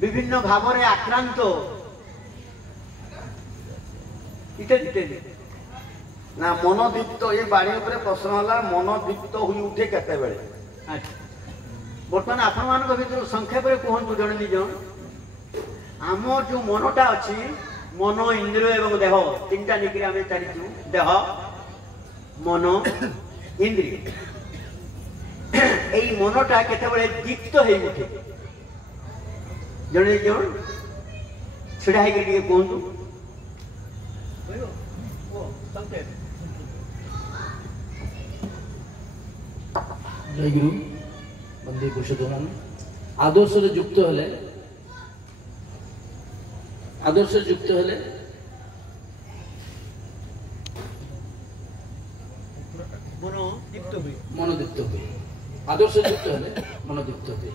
विभिन्न भाव में आक्रांत इत्यादि इत्यादि ना मनोदीप्त ये बाड़ी उपरे प्रश्न होला मनोदीप्त हुई उठे केते बेले बर्तमान आपण मान भीतर संक्षेप में कहतु जन निज आम जो मनटा अच्छी मन इंद्रिय एवं देह तीन टा निकरी आम चलीचु देह मन इंद्रिय यही मनटा केते दीप्त हो उठे जड़े जन छिड़ा है कहतु जय गुरु बंदी पुरुषोत्तम आदर्श युक्त हेले आदर्श युक्त हेले मनोदीप्त हुए आदर्श युक्त हेले मनोदीप्त हुए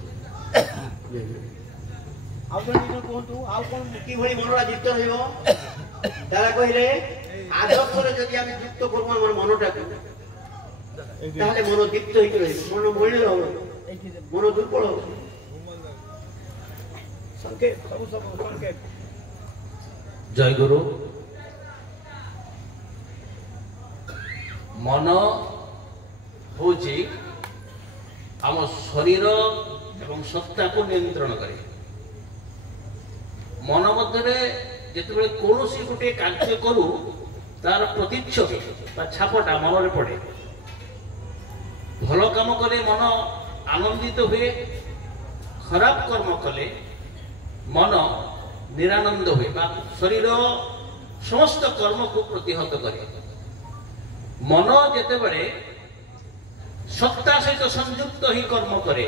मनटा दीप्त कहले आदर्श जदि आम युक्त करूँ मनटा मन दीप्त मन मलिन हम मन दुर्बल हम जय गुरु मन हूँ आम शरीर एवं सत्ता को नियंत्रण करे मन मध्य जिते कौन गोटे कार्य करू तार प्रतिच्छवि छापटा मन पड़े भल काम कले मन आनंदित हुए खराब कर्म कले मन निरानंद हुए शरीर समस्त कर्म को प्रतिहत करे मन जेते बड़े सत्ता सहित संयुक्त ही कर्म करे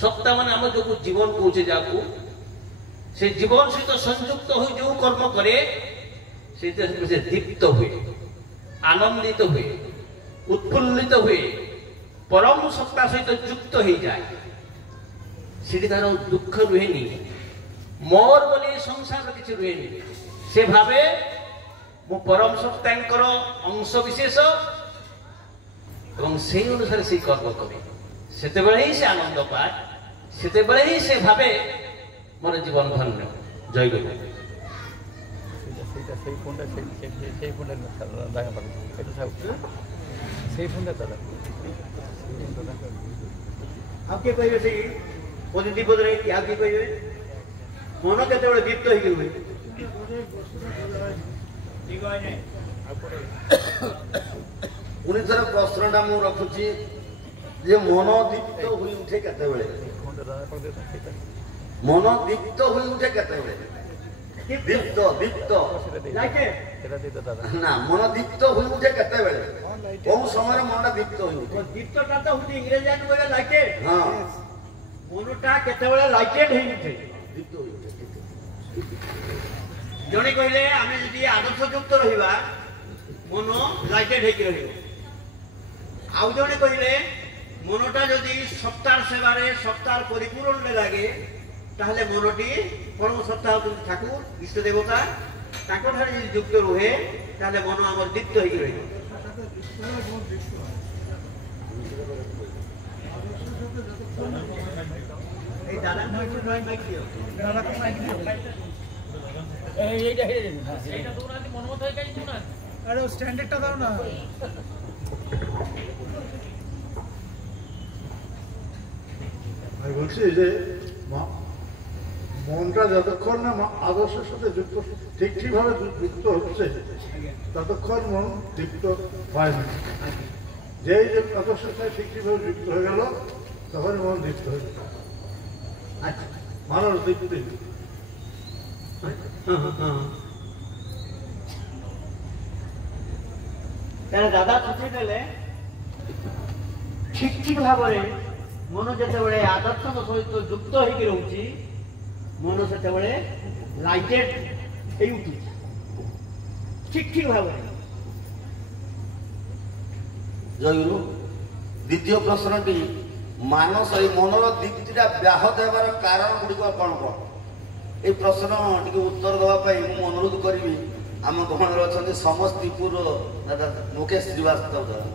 सत्ता मान आम जो जीवन कहे जाकू से जीवन सहित संयुक्त हो जो कर्म करे से दीप्त हुए आनंदित हुए उत्फुल्लित हुए परम सत्ता सहित युक्त हो जाए सीधी तार दुख रुहेनी मोर बोली संसार किसी रुहेनी से भावे मो परम सत्तांकर अंश विशेष से अनुसार से कर्म करे से ही से आनंद पाए से ही से भावे मोर जीवन धन्य जय गुरु आपके कहे से पॉजिटिव पद रही आपके कहे मन केते दीप्त हो हुए पुणी थर प्रश्नटा मु रखुची जे मन दीप्त हुई उठे केते बेले मन दीप्त हुई उठे केते बेले दीप्त दीप्त ना मन दीप्त हुई उठे केते बेले कौन समय मनटा दीप्त हुई उठे दीप्तटा तो हुई इंग्रेजी आनु बोले लाइटेड हां मनटा केते बेले लाइटेड होई उठे दीप्त हुई उठे जने कहले आमे जदि आदर्श युक्त रहिबा मन लाइटेड हेकि रहिबो आउ जने कहले मनटा जदि सत्तार सेवारे सत्तार परिपूरण में लागे ताहले मनटी परम सत्ता ठाकुर इष्ट देवता ताको ठारे जदि युक्त रहे ताहले मन हमर दीप्त हेकि रहिबो ए दादा माइक दियो दादा को माइक दियो अरे स्टैंडर्डটা দাও না আমি বলছি যে মনটা যতক্ষণ না আদর্শের সাথে যুক্ত ঠিকভাবে যুক্ত হচ্ছে ততক্ষণ মন দীপ্ত হয় না যেই যে আদর্শের সাথে ঠিকভাবে যুক্ত হয়ে গেল তখন মন দীপ্ত হয়ে গেল আচ্ছা মানুষ দীপ্তি दादा बुझीदेले ठीक ठीक भाव मन जिते आदर्श सहित युक्त होगी रोचे मन से लाइटेड उठू ठीक ठीक भाव जय गुरु द्वितीय प्रश्नटी मानस मनर दीप्तिटा व्याहत होवार कारण गुड़िक कौन कौन ये प्रश्न टी उत्तर देवाई मुझे अनुरोध करी आम गहण अच्छा समस्तीपुर दादा मुकेश श्रीवास्तव द्वारा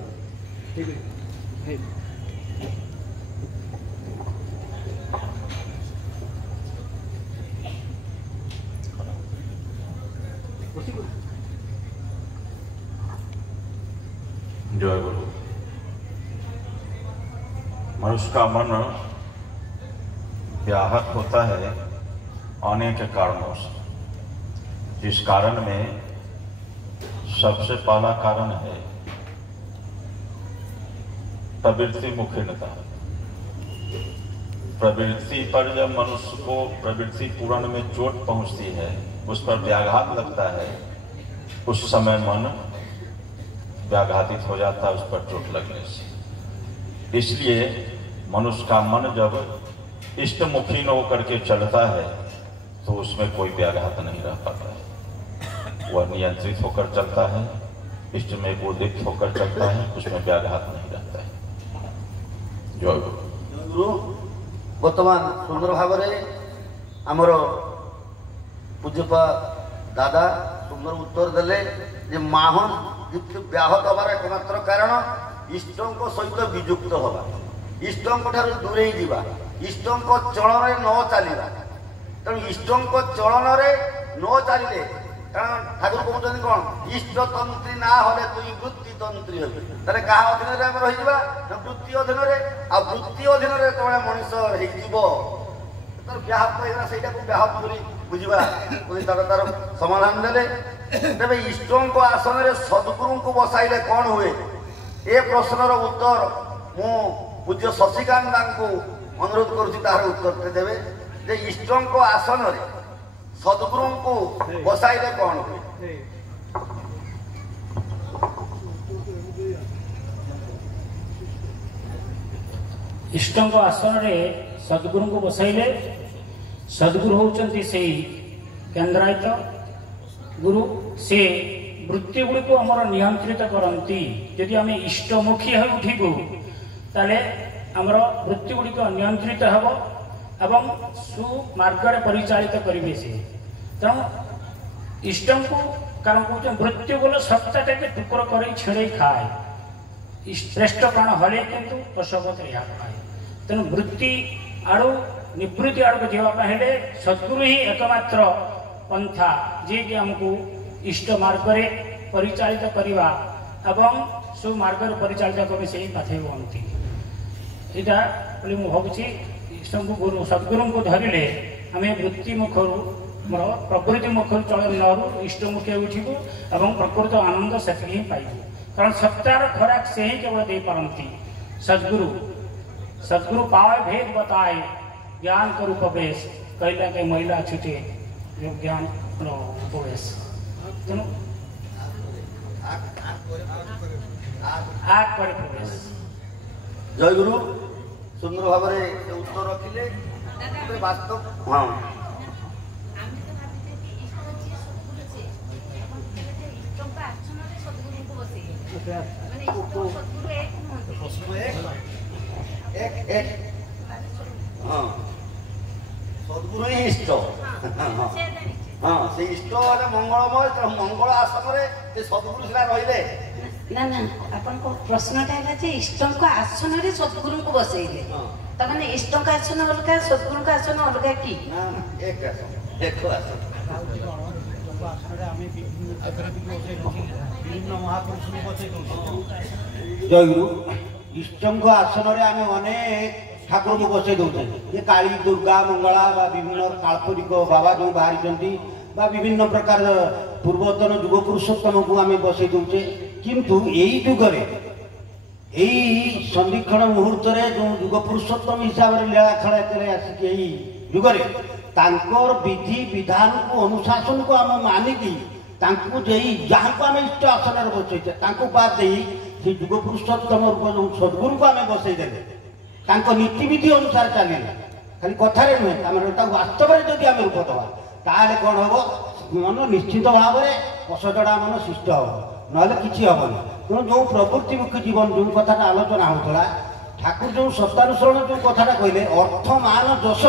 मनुष्य का मन व्याहत होता है अनेक कारणों से। जिस कारण में सबसे पहला कारण है प्रवृत्ति मुखीनता। प्रवृत्ति पर जब मनुष्य को प्रवृत्ति पूर्ण में चोट पहुंचती है, उस पर व्याघात लगता है, उस समय मन व्याघातित हो जाता है उस पर चोट लगने से। इसलिए मनुष्य का मन जब इष्टमुखी न होकर के चलता है तो उसमें कोई व्याघात नहीं रह पाता है। वह नियंत्रित होकर चलता है, इष्ट में उद्दीप्त होकर चलता है, उसमें व्याघात नहीं रहता है। जय गुरु। बर्तमान सुंदर भाव आमर पूज्यपा दादा सुंदर उत्तर देले जे माहन दीप्ति व्याहत हबार एकमात्र कारण इष्टों सहित विजुक्त हवा, इष्टों ठाରୁ दूरे जीवा, इष्टों चलन न चलवा। तेणु इष्टों चलन न चलिले कारण ठाकुर कहते कौन इष्टतंत्री ना हले तुई वृत्ति तंत्री हो क्या अधीन आम रही वृत्ति अधीन आ वृत्ति अधीन जो मनीष तर व्याहत होगा से व्याहत बुझा तार समाधान देले। तेरे इष्टों आसन में सद्गुरु को बसाइले कौन हुए ए प्रश्नर उत्तर मु पूज्य शशिकांत को अनुरोध करुँच उत्तर देवे जे इष्टों आसन में सद्गुरु को बसाइले कौन हुए। इष्टों आसन में सद्गुरु को बसाइले सद्गुरु होउचंती से केन्द्रायित गुरु से वृत्ति गुड़ी को आमर नियंत्रित करती। यदि आम इष्टमुखी हो उठू ताले आमर वृत्ति गुड़ी को नियंत्रित हब एवं सुमार्ग परिचालित करेंगे से। तेणु इष्ट को कारण कौन वृत्ति बोल सप्ताह के टुकर कर छेड़े खाए श्रेष्ठ प्राण हले किंतु पशुपत या खाए। तेणु वृत्ति आड़ निवृत्ति आड़ को जावाई सद्गुरु ही एकमात्र पंथा जी कि आमको इष्ट मार्ग परिचालित करवा एवं सुमार्ग परिचालित करें से पाथे हमें यहाँ मुझे भावुँ गुरु सद्गुरु को धरले आम वृत्ति मुखर प्रकृति मुखर चलन न इष्टमुखी उठू और प्रकृत आनंद से ही पाइबू। कारण सत्यार खोराक से ही केवल दे पारती सद्गुरु। सद्गुरु पावे भेद बताए ज्ञान करू प्रवेश कैला के महिला छुटे जो ज्ञान उपवेश। तेणु आग पर प्रवेश। जय गुरु सुंदर भाव उत्तर रखिले वास्तव। हाँ सद्गुरु ही इष्ट। हाँ से इष्ट मंगलमय मंगल आसन में सद्गुरु सीना रही ना ना अपन को प्रश्नटा है इष्ट आसन में सद्गुरु को बसैले तमाने इष्ट आसन अलग सद्गुरु का आसन अलग कि एक आसन एक आसन जय गुरु। इष्ट आसन में आम अनेक ठाकुर को बसई दौचे ये काली दुर्गा मंगला विभिन्न काल्पनिक बाबा जो बाहरी विभिन्न प्रकार पूर्वतन युग पुरुषोत्तम को आम बसई दौचे। किंतु यही जुगरे यही संधिक्षण मुहूर्त जो युग पुरुषोत्तम हिसाब से लीला खेला आसिक यही जुगरे तांकर विधि विधान को अनुशासन को आम मानिकी जहाँ को आम इष्ट आसन बसईचे बाद दे युग पुरुषोत्तम रूप जो सद्गुरु को आम बसईदे नीतिविधि अनुसार चलिए खाली कथार नुहे वास्तव में जब आम रूप दवा ताले कौन हम मन निश्चित भाव में असजड़ा मन सृष्ट हम ना कि हेनी। तेणु जो प्रवृत्तिमुखी जीवन जो कथा आलोचना होता ठाकुर जो सत्तानुसरण जो कथा कहले अर्थ मान जश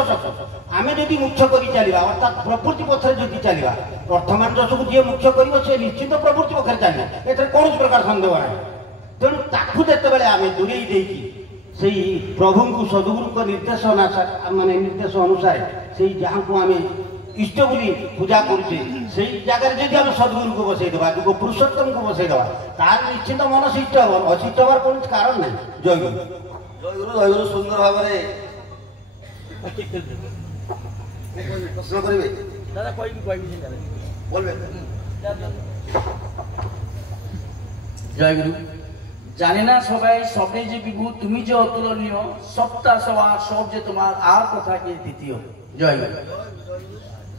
आम जदि मुख्य कर चलवा अर्थात प्रवृत्ति पथर जदि चलवा अर्थमान जश को जी मुख्य कर निश्चित प्रवृत्ति पथर चलिए ए कौन प्रकार सन्देह ना। तेणु ताकू जिते आम दूरे देकी से प्रभु को सद्गुरु को निर्देश माने निर्देश अनुसार से जहाँ को आम इष्ट बोली पूजा करुचे से जगह जब आम सद्गुरु को बसईदेवा जो पुरुषोत्तम को बसईदेवा तार निश्चित मन शिष्ट हम अशिष्ट हमार कौन कारण ना। जय गुरु। ଜୟଗୁରୁ ସୁନ୍ଦର ଭାବରେ প্রশ্ন করবে দাদা কয়েকদিন বলবে। জয় গুরু। জানি না সবাই সবে যে বিভু তুমি যে অতুলনীয় সপ্তাহ সভা সব যে তোমার আর কথা কি দ্বিতীয়। জয় গুরু।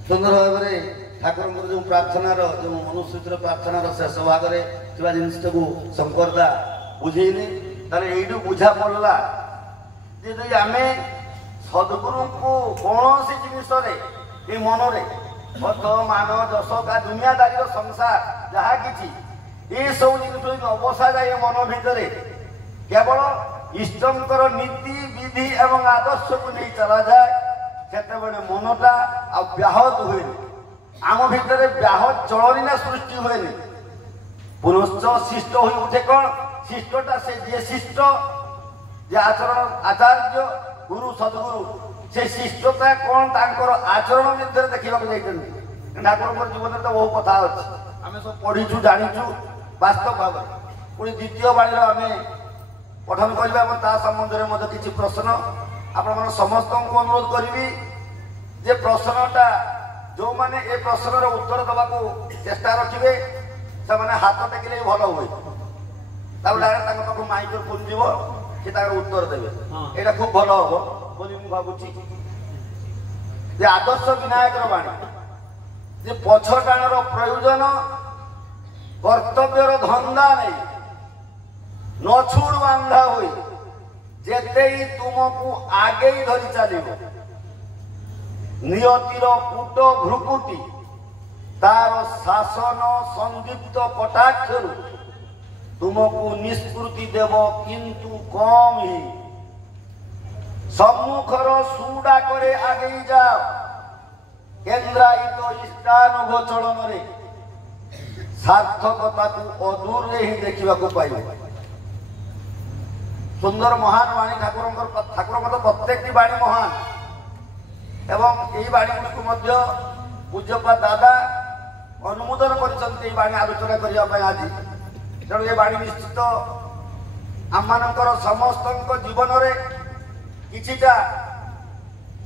সুন্দর ভাবে ঠাকুরଙ୍କର ଯେଉଁ ପ୍ରାର୍ଥନାର ଯେଉଁ ଅନୁସୂଚିତ ପ୍ରାର୍ଥନାର ଶେଷ ଭାଗରେ ଥିବା ଜିନିଷଟାକୁ ଶଙ୍କର ଦା ବୁଝେଇଲେ। ତାହେଲେ ଏଇଠୁ ବୁଝା ପଡ଼ିଲା ଯେ ଯଦି ଆମେ ସଦ୍ଗୁରୁଙ୍କୁ କୌଣସି ଜିନିଷରେ ଏ ମନରେ ଅର୍ଥ ମାନ ଯଶ କା ଦୁନିଆଦାରୀର ସଂସାର ଯାହା କିଛି ଏସବୁ ଜିନିଷ ଯଦି ଅବସାଯାଏ ମନ ଭିତରେ କେବଳ ଇଷ୍ଟଙ୍କର ନୀତି ବିଧି ଏବଂ ଆଦର୍ଶକୁ ନେଇ ଚଲାଯାଏ ସେତେବେଳେ ମନଟା ଆଉ ବ୍ୟାହତ ହୁଏନି। ଆମ ଭିତରେ ବ୍ୟାହତ ଚଳନୀନା ସୃଷ୍ଟି ହୁଏନି। ପୁନଶ୍ଚ ଶିଷ୍ଟ ହୋଇ ଉଠେ କ'ଣ? ଶିଷ୍ଟଟା ସେ ଯିଏ ଶିଷ୍ଟ ଯେ ଆଚରଣ ଆଚାର୍ଯ୍ୟ ଗୁରୁ ସଦ୍ଗୁରୁ ସେ ଶିଷ୍ଟତା କ'ଣ ତାଙ୍କର ଆଚରଣ ମଧ୍ୟରେ ଦେଖିବାକୁ ଯାଇଛନ୍ତି। ଠାକୁରଙ୍କର ଜୀବନରେ ତ ବହୁ କଥା ଅଛି ଆମେ ସବୁ ପଢିଛୁ ଜାଣିଛୁ ବାସ୍ତବ ଭାବରେ। ପୁଣି ଦ୍ୱିତୀୟ ବାଣୀର ଆମେ ପଠନ କରିବା ଏବଂ ତା ସମ୍ବନ୍ଧରେ ମଧ୍ୟ କିଛି ପ୍ରଶ୍ନ ଆପଣମାନେ ସମସ୍ତଙ୍କୁ ଅନୁରୋଧ କରିବି ଯେ ପ୍ରଶ୍ନଟା ଯେଉଁମାନେ ଏ ପ୍ରଶ୍ନର ଉତ୍ତର ଦେବାକୁ ଚେଷ୍ଟା ରଖିବେ ସେମାନେ ହାତ ଟେକିଲେ ଭଲ ହୁଏ। ତାପରେ ଡାଇରେକ୍ଟ ତାଙ୍କ ପାଖକୁ ମାଇକ୍ରୋଫୋନ ଯିବ ସେ ତାଙ୍କର ଉତ୍ତର ଦେବେ। ଏଇଟା ଖୁବ ଭଲ ହବ ବୋଲି ମୁଁ ଭାବୁଛି। ଯେ ଆଦର୍ଶ ବିନାୟକର ବାଣୀ ଯେ ପଛ ଟାଣର ପ୍ରୟୋଜନ କର୍ତ୍ତବ୍ୟର ଧନ୍ଦା ନେଇ ନଛୁଡୁ ଆନ୍ଧା ହୋଇ ଯେତେଇ ତୁମକୁ ଆଗେଇ ଧରି ଚାଲିବ ନିୟତିର ପୁଟ ଭ୍ରୁକୁଟି ତାର ଶାସନ ସଂଯୁକ୍ତ କଟାକ୍ଷରୁ ତୁମକୁ ନିଷ୍କୃତି ଦେବ କିନ୍ତୁ କମ୍ ହିଁ ସମ୍ମୁଖର ସୁଡାକରେ ଆଗେଇ ଯାଅ କେନ୍ଦ୍ରାୟିତ ଇଷ୍ଟାନୁଭ ଚଳନରେ ସାର୍ଥକତାକୁ ଅଦୂରରେ ହିଁ ଦେଖିବାକୁ ପାଇବ। ସୁନ୍ଦର ମହାନ ବାଣୀ ଠାକୁରଙ୍କର ପ୍ରତ୍ୟେକଟି ବାଣୀ ମହାନ ଏବଂ ଏହି ବାଣୀ ଗୁଡ଼ିକୁ ମଧ୍ୟ ପୂଜ୍ୟପାଦ ଦାଦା ଅନୁମୋଦନ କରିଛନ୍ତି ଏହି ବାଣୀ ଆଲୋଚନା କରିବା ପାଇଁ ଆଜି। ତେଣୁ ଏ ବାଣୀ ନିଶ୍ଚିତ ଆମମାନଙ୍କର ସମସ୍ତଙ୍କ ଜୀବନରେ କିଛିଟା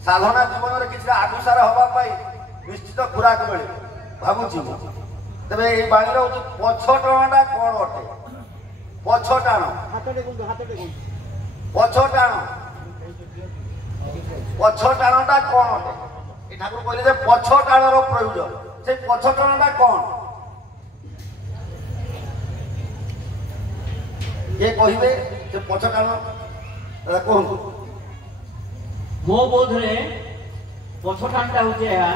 ସାଧନା ଜୀବନରେ କିଛିଟା ଆଗୁସାର ହେବା ପାଇଁ ନିଶ୍ଚିତ ଖୁରାକ ମିଳେ ଭାବୁଛି ମୁଁ। ତେବେ ଏହି ବାଣୀର ହଉଛି ପଛ ଟାଣଟା କ'ଣ ଅଟେ? ପଛ ଟାଣ ପଛ ଟାଣଟା କ'ଣ ଅଟେ? ଏ ଠାକୁର କହିଲେ ଯେ ପଛ ଟାଣର ପ୍ରୟୋଜନ। ସେ ପଛ ଟାଣଟା କ'ଣ? କିଏ କହିବେ ସେ ପଛ ଟାଣ କୁହନ୍ତୁ। ମୋ ବୋଧରେ ପଛଟାଣଟା ହଉଛି ଏହା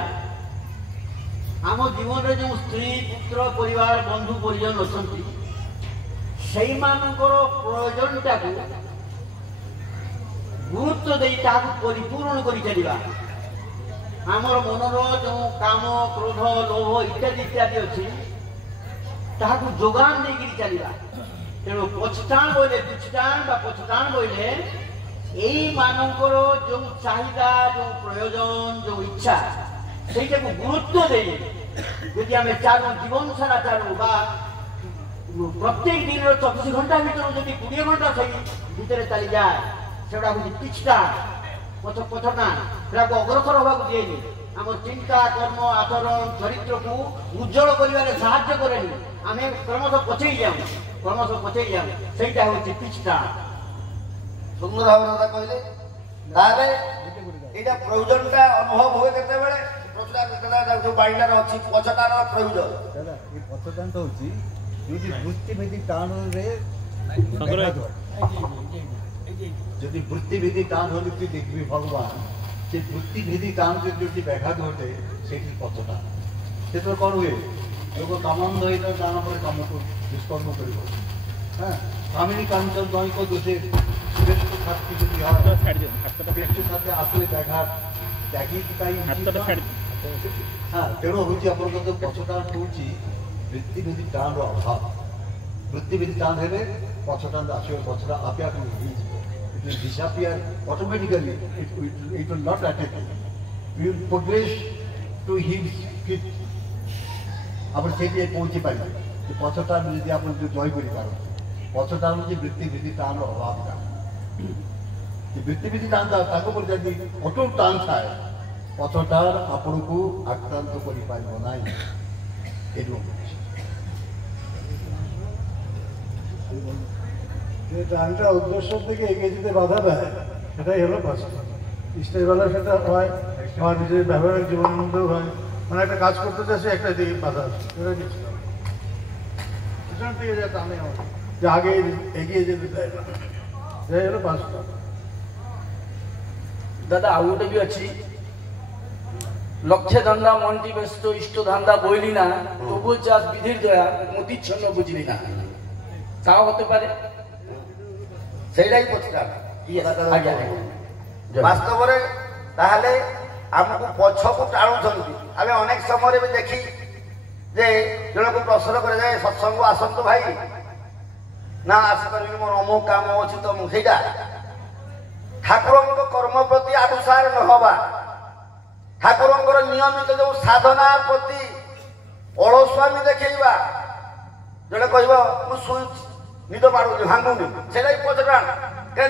ଆମ ଜୀବନରେ ଯେଉଁ ସ୍ତ୍ରୀ ପୁତ୍ର ପରିବାର ବନ୍ଧୁ ପରିଜନ ଅଛନ୍ତି ସେଇମାନଙ୍କର ପ୍ରୟୋଜନଟାକୁ ଗୁରୁତ୍ୱ ଦେଇ ତାହାକୁ ପରିପୂରଣ କରି ଚାଲିବା। ଆମର ମନର ଯେଉଁ କାମ କ୍ରୋଧ ଲୋଭ ଇତ୍ୟାଦି ଇତ୍ୟାଦି ଅଛି ତାହାକୁ ଯୋଗାନ ଦେଇକରି ଚାଲିବା। ତେଣୁ ପଛଟାଣ ବୋଇଲେ ପିଛଟାଣ ବା ପଛଟାଣ ବୋଇଲେ এইମାନଙ୍କର ଯେଉଁ ଚାହିଦା ଯେଉଁ ପ୍ରୟୋଜନ ଯେଉଁ ଇଚ୍ଛା ସେଇଟାକୁ ଗୁରୁତ୍ୱ ଦେଇ ଯଦି ଆମେ ଚାଲୁ ଜୀବନ ସାରା ଚାଲୁ ବା ପ୍ରତ୍ୟେକ ଦିନର 24 ଘଣ୍ଟା ଭିତରୁ ଯଦି 20 ଘଣ୍ଟା ସେଇ ଭିତରେ ଚାଲିଯାଏ ସେଗୁଡ଼ା ହେଉଛି ପିଛଟାଣ ପଛଟାଣ। ସେଟାକୁ ଅଗ୍ରସର ହେବାକୁ ଦିଏନି। ଆମ ଚିନ୍ତା କର୍ମ ଆଚରଣ ଚରିତ୍ରକୁ ଉଜ୍ଜଳ କରିବାରେ ସାହାଯ୍ୟ କରେନି। ଆମେ କ୍ରମଶଃ ପଛେଇ ଯାଉ ସେଇଟା ହେଉଛି ପିଛଟାଣ। ସୁନ୍ଦର ଭାବରେ ଦାଦା କହିଲେ। ତାହେଲେ ଏଇଟା ପ୍ରୟୋଜନଟା ଅନୁଭବ ହୁଏ କେତେବେଳେ? ଯୋଉ ବାଣୀଟାର ଅଛି ପଛଟାଣର ପ୍ରୟୋଜନ। ଦାଦା ଏ ପଛଟାଣଟା ହଉଛି ଯୋଉଠି ବୃତ୍ତିଭେଦୀ ଟାଣରେ যদি বৃত্তিভেদী টান হলে তুই দেখবি ভগবান সে বৃত্তিভেদী টান যদি ব্যাঘাত ঘটে সেটি পথটা সেটা কଣ ହୁଏ ଲୋକ କାମନ୍ଦ ହେଇଥାଏ ଦାନ ପରେ କାମକୁ ନିଷ୍କର୍ମ କରିବ। হ্যাঁ স্বামী কাঞ্চ দৈক দোষে শ্রেষ্ঠ শাস্তি যদি হয় ব্যক্তির সাথে আসলে ব্যাঘাত ব্যাঘি তাই হ্যাঁ তেଣୁ ହେଉଛି ଆପଣଙ୍କର ପଛଟାଣ ହେଉଛି ବୃତ୍ତିଭେଦୀ ଟାଣର ଅଭାବ। ବୃତ୍ତିଭେଦୀ ଟାଣ ହେଲେ ପଛଟାଣ ଆସିବ ପଛଟା ଆପେ ଆପେ ହେଇଯିବ। It will disappear automatically. It will not attack you. We will progress to his feet. ଆପଣ ସେଇଠି ପହଞ୍ଚି ପାରିବେ। ପଛଟାଣ ଯଦି ଆପଣ ଜୟ କରିପାରନ୍ତି ପଛଟାଣ ହେଉଛି ବୃତ୍ତିଭେଦୀ ଟାଣର ଅଭାବଟା। ବୃତ୍ତିବିଧି ଟାଣଟା ତାଙ୍କ ଉପରେ ଯଦି ଅଟୁଟ ଟାଣ ଥାଏ ପଥଟା ଆପଣଙ୍କୁ ଆକ୍ରାନ୍ତ କରିପାରିବ ନାହିଁ। যে টানটা উদ্দেশ্যের দিকে এগিয়ে যেতে বাধা দেয় সেটাই হলো বাস্তব। স্টেজ বেলা সেটা হয়, আমার নিজের ব্যবহারিক জীবনের মধ্যেও হয়। মানে একটা কাজ করতে চাইছে একটা দিকে বাধা আছে, সেটাই পিছলাম পিছন থেকে যে টানে আমাকে যে আগে এগিয়ে যেতে দেয় না, সেটাই হলো বাস্তব। দাদা ଆଉ ଗୋଟେ ବି ଅଛି, লক্ষ্যে ধন্দা মনটি ব্যস্ত ইষ্ট ধান্দা বইলি না, তবু চাষ বিধির দয়া মতিচ্ছন্ন বুঝলি না, তাও হতে পারে। ସେଇଟା ହିଁ ପଚରା ବାସ୍ତବରେ। ତାହେଲେ ଆମକୁ ପଛକୁ ଟାଣୁଛନ୍ତି। ଆମେ ଅନେକ ସମୟରେ ବି ଦେଖି ଯେ ଜଣକୁ ପ୍ରଶ୍ନ କରାଯାଏ ସତ୍ସଙ୍ଗ ଆସନ୍ତୁ ଭାଇ, ନା ଆସିପାରିବି ମୋର ଅମୁକ କାମ ଅଛି ତ ମୁଁ ସେଇଟା ଠାକୁରଙ୍କ କର୍ମ ପ୍ରତି ଅନୁସାର ନ ହବା, ଠାକୁରଙ୍କର ନିୟମିତ ଯୋଉ ସାଧନା ପ୍ରତି ଅଳସୁଆମି ଦେଖେଇବା। ଜଣେ କହିବ ମୁଁ ଶୋଇଛି ନିଦ ମାଡୁଛି ଭାଙ୍ଗୁନି, ସେଇଟା ବି ପଚରାଣ।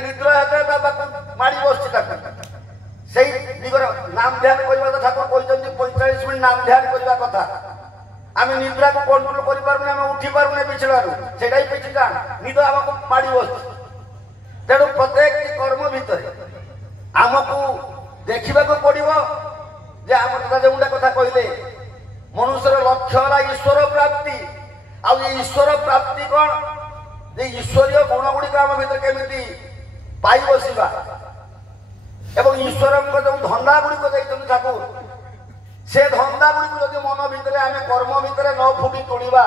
ନିଦ୍ର ହେଲେ ତାକୁ ମାଡ଼ି ବସିଛି ତାକୁ। ସେଇ ଦିଗରେ ନାମ ଧ୍ୟାନ କରିବା କଥା ଠାକୁର କହିଛନ୍ତି 45 ମିନିଟ୍ ନାମ ଧ୍ୟାନ କରିବା କଥା। ଆମେ ନିଦ୍ରାକୁ କଣ୍ଟ୍ରୋଲ କରିପାରୁନି, ଆମେ ଉଠି ପାରୁନେ ବିଛଣାରୁ, ସେଇଟା ହିଁ ପିଛିଟାଣ। ନିଦ ଆମକୁ ମାଡ଼ି ବସିଛି। ତେଣୁ ପ୍ରତ୍ୟେକଟି କର୍ମ ଭିତରେ ଆମକୁ ଦେଖିବାକୁ ପଡିବ ଯେ ଆମ ଦାଦା ଯେଉଁଟା କଥା କହିଲେ, ମନୁଷ୍ୟର ଲକ୍ଷ୍ୟ ହେଲା ଈଶ୍ୱର ପ୍ରାପ୍ତି। ଆଉ ଏ ଈଶ୍ୱର ପ୍ରାପ୍ତି କଣ? ଯେ ଈଶ୍ୱରୀୟ ଗୁଣ ଗୁଡ଼ିକ ଆମ ଭିତରେ କେମିତି ପାଇ ବସିବା, ଏବଂ ଈଶ୍ୱରଙ୍କ ଯୋଉ ଧନ୍ଦା ଗୁଡ଼ିକ ଦେଇଛନ୍ତି ଠାକୁର, ସେ ଧନ୍ଦା ଗୁଡ଼ିକୁ ଯଦି ମନ ଭିତରେ ଆମେ କର୍ମ ଭିତରେ ନ ଫୁଟି ତୋଳିବା,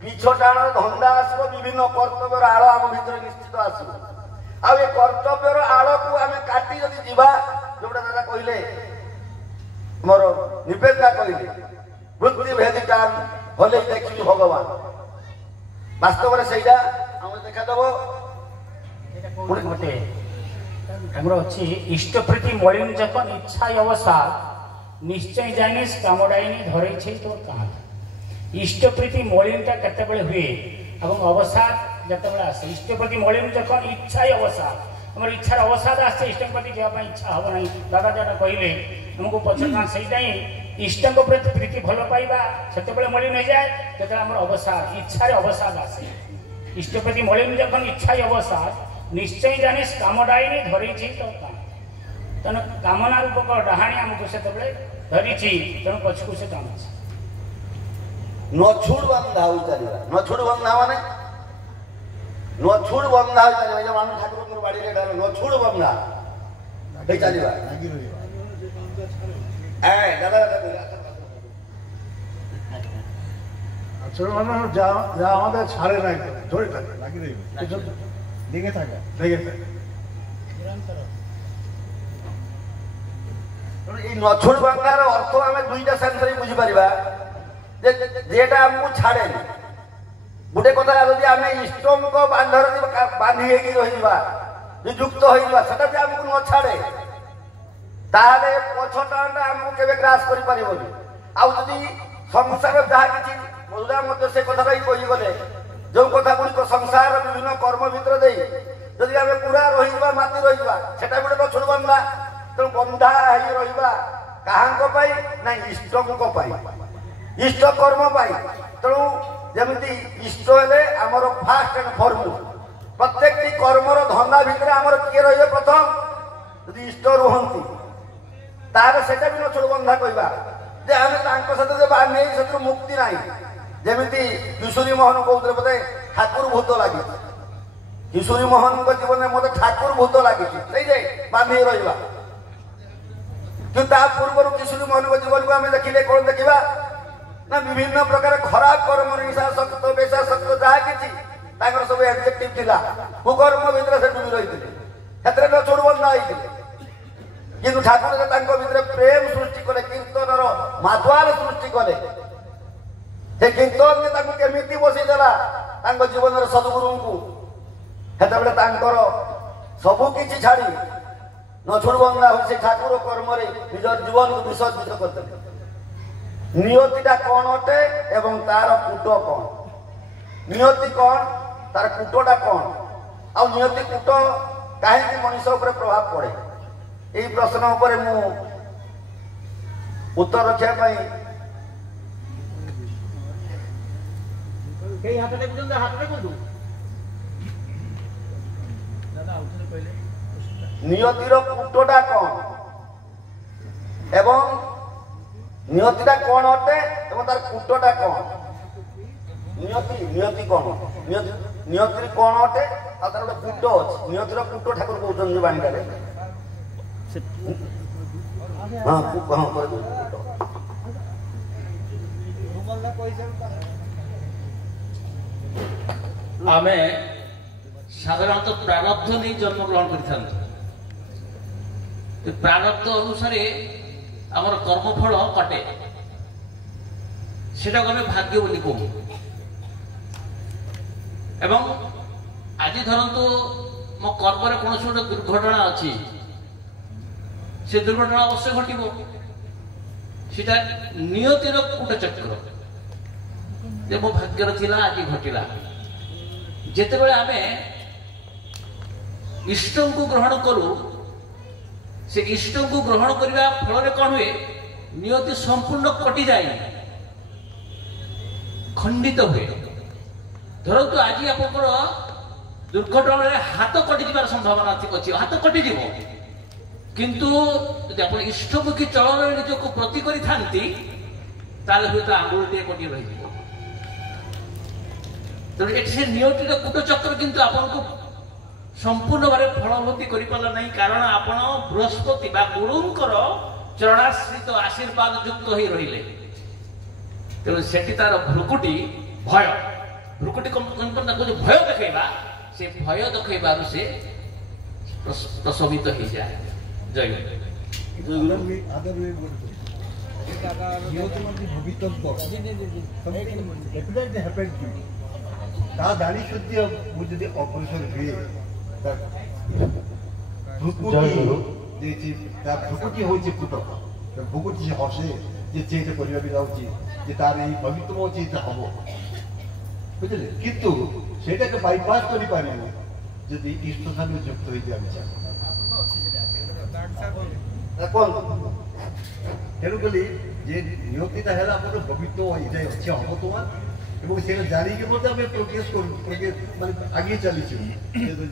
ପିଛ ଟାଣର ଧନ୍ଦା ଆସିବ, ବିଭିନ୍ନ କର୍ତ୍ତବ୍ୟର ଆଳ ଆମ ଭିତରେ ନିଶ୍ଚିତ ଆସିବ। ଆଉ ଏ କର୍ତ୍ତବ୍ୟର ଆଳକୁ ଆମେ କାଟି ଯଦି ଯିବା, ଯୋଉଟା ଦାଦା କହିଲେ, ମୋର ନିବେଦନା କହିଲେ, ବୃତ୍ତି ଭେଦି ଟାଣ ହଲେ ଦେଖିବି ଭଗବାନ। ବାସ୍ତବରେ ସେଇଟା ଆମେ ଦେଖାଦେବ। ଗୋଟେ ଆମର ଅଛି ଇଷ୍ଟପ୍ରୀତି ମଳିନ ଯখন ଇଚ୍ଛା ଅବସାଦ ନିଶ୍ଚୟ ଜାଣିସ୍ କାମଡ଼ାଇନି ଧରେଇছে তোর কাঁধ। ইষ্টপ্রীতি মলিনটা কেতবে হুয়ে এবং অবসাদ যেতবে আসে। ইষ্টপ্রীতি মলিন যখন ইচ্ছাই অবসাদ, আমার ইচ্ছার অবসাদ আসছে, ইষ্টଙ୍କ প্রতি যাওয়া ইচ্ছা হব না। দাদা যেটা কহিলে আমাকে পছন্দ, সেইটাই ইষ্টଙ୍କ প্রতি প্রীতি ভাল পাইবা সেতবে মলিন হয়ে যায়, যেতবে আমার অবসাদ ইচ্ছার অবসাদ আসে। ইষ্টপ্রীতি মলিন যখন ইচ্ছাই অবসাদ নিশ্চয় জানিস কামডাইনি ধরেছি তো কাম। তেণু কামনা রূপক ডাহাণী আমাকে সেতবে ধরিছি, তেণু পছকু সে টাণুছে। ନଛୁଡ ବନ୍ଧା ହୋଇ ଚାଲିବା। ନଛୁଡ ବନ୍ଧା ମାନେ ନଛୁଡ ବନ୍ଧା ହୋଇ ଚାଲିବା। ଯୋଉ ଆମେ ଠାକୁରଙ୍କର ବାଡିରେ ଏଇଟା ନଛୁଡ ବନ୍ଧା ହେଇ ଚାଲିବା। আসলে মানে যা যা আমাদের ছাড়ে না, ধরে থাকে, লাগি রইব, লেগে থাকা, লেগে থাকে। এই নছুড় বাংলার অর্থ আমি দুইটা সেন্সরে বুঝিপারিবা। যে যেটা ଆମକୁ ଛାଡ଼େନି। ଗୋଟେ କଥା ଯଦି ଆମେ ଇଷ୍ଟଙ୍କ ବାନ୍ଧରେ ବାନ୍ଧି ହେଇକି ରହିବା, ଯୁକ୍ତ ହୋଇଯିବା, ସେଟା ଯଦି ଆମକୁ ନ ଛାଡ଼େ, ତାହେଲେ ପଛଟାଟା ଆମକୁ କେବେ ଗ୍ରାସ କରିପାରିବନି। ଆଉ ଯଦି ସଂସାର ଯାହା କିଛି ବୋଲା ମଧ୍ୟ ସେ କଥାଟା ହିଁ କହିଗଲେ, ଯୋଉ କଥା ଗୁଡ଼ିକ ସଂସାର ବିଭିନ୍ନ କର୍ମ ଭିତରେ ଦେଇ ଯଦି ଆମେ ପୁରା ରହିଯିବା, ମାତି ରହିଯିବା, ସେଟା ଗୋଟେ ନଛୁଡ ବନ୍ଧା। ତେଣୁ ବନ୍ଧା ହେଇ ରହିବା କାହାଙ୍କ ପାଇଁ? ନା ଇଷ୍ଟଙ୍କ ପାଇଁ, ଇଷ୍ଟ କର୍ମ ପାଇଁ। ତେଣୁ ଯେମିତି ଇଷ୍ଟ ହେଲେ ଆମର ଫାଷ୍ଟ ଆଣ୍ଡ ଫରମୋଷ୍ଟ। ପ୍ରତ୍ୟେକଟି କର୍ମର ଧନ୍ଦା ଭିତରେ ଆମର କିଏ ରହିବେ ପ୍ରଥମ? ଯଦି ଇଷ୍ଟ ରୁହନ୍ତି, ତାହେଲେ ସେଟା ବି ନଛୁଡ ବନ୍ଧା କହିବା। ଯେ ଆମେ ତାଙ୍କ ସହିତ ଯେ ବାନ୍ଧି ସେଥିରୁ ମୁକ୍ତି ନାହିଁ। ଯେମିତି କିଶୋରୀ ମୋହନ କହୁଥିଲେ, ବୋଧେ ଠାକୁର ଭୂତ ଲାଗିଛି। କିଶୋରୀ ମୋହନଙ୍କ ଜୀବନରେ ମତେ ଠାକୁର ଭୂତ ଲାଗିଛି, ସେଇ ଯେ ବାନ୍ଧି ରହିବା। କିନ୍ତୁ ତା ପୂର୍ବରୁ କିଶୋରୀ ମୋହନଙ୍କ ଜୀବନକୁ ଆମେ ଦେଖିଲେ କଣ ଦେଖିବା? ନା ବିଭିନ୍ନ ପ୍ରକାର ଖରାପ କର୍ମ, ନିଶାସକ୍ତ, ବେଶାସକ୍ତ, ଯାହା କିଛି ତାଙ୍କର ସବୁ ଆଡଜେକ୍ଟିଭ ଥିଲା। କୁକର୍ମ ଭିତରେ ସେ ଡୁବି ରହିଥିଲେ, ସେଥିରେ ନଛୁଡ ବନ୍ଧା ହେଇଥିଲେ। କିନ୍ତୁ ଠାକୁର ତାଙ୍କ ଭିତରେ ପ୍ରେମ ସୃଷ୍ଟି କଲେ, କୀର୍ତ୍ତନର ମାଧୁଆଲ ସୃଷ୍ଟି କଲେ। ସେ କୀର୍ତ୍ତନରେ ତାଙ୍କୁ କେମିତି ବସେଇଦେଲା ତାଙ୍କ ଜୀବନର ସଦ୍ଗୁରୁଙ୍କୁ। ସେତେବେଳେ ତାଙ୍କର ସବୁ କିଛି ଛାଡ଼ି ନଛୁଡ ବନ୍ଧା ହୋଇ ସେ ଠାକୁର କର୍ମରେ ନିଜର ଜୀବନକୁ ବିସର୍ଜିତ କରିଦେଲେ। ନିୟତିଟା କଣ ଅଟେ ଏବଂ ତାର କୂଟ କଣ? ନିୟତି କଣ, ତାର କୂଟଟା କଣ? ଆଉ ନିୟତି କୂଟ कहीं मनुष्य उपर प्रभाव पड़े यही प्रश्न उपर मु उत्तर रखा हाथ देखु नियतिर कूटटा कौन एवं नियतिटा कौन अटे एवं तार कूटटा कौन नियति कौन नियति कौन अटे आ तार गोटे कूट अच्छे नियतिर कूट ठाकुर कहते बाणीटारे हाँ आमे साधारणतः प्रारब्ध नहीं जन्म ग्रहण कर प्रारब्ध अनुसार आमर कर्मफल कटे सेटा को भाग्य बोली कहू एवं आज धरतु मो कर्म कौन गोटे दुर्घटना अच्छी से दुर्घटना अवश्य घटब सीटा नियतिर कूटचक्र जे मो भाग्यर थिला आज घटिला जिते बड़े आमे इष्ट को ग्रहण करूँ से इष्ट को ग्रहण करने फल कौन हुए नियति संपूर्ण कटि जाए खंडित हुए धरतु आज आप दुर्घटना हाथ कटि जार संभावना अच्छी हाथ कटि किंतु आप इष्टमुखी चलन निजक प्रति करि आंगुल टे कटि रही तेणु ये नियतिर कूटचक्र किंतु आपको संपूर्ण भाव फलभूति करिपाला नहीं कारण आपण बृहस्पति बा गुरुंकर चरणाश्रित आशीर्वाद युक्त हो रहिले तेणु सेठी तार भ्रुकुटी भय भ्रुकुटी कंपन जो भय देखा से भय देखबार से प्रशमित हो जाए जय दाढ़ी शुद्धि मुझे ऑपरेशन हुए भ्रुकुटी हूँ फुटक भ्रुकुटी हसे जे चेंज करने जाऊँगी तार भविष्य अच्छी हम बुझे कितु से बाईपास कर जदि इष्ट स्थान युक्त हो तेणुक नियतिटा है भविष्य ये अच्छे हम तुम्हार এবং সেটা জানিয়ে বলতে আমি প্রোগ্রেস মানে আগে চালিয়েছি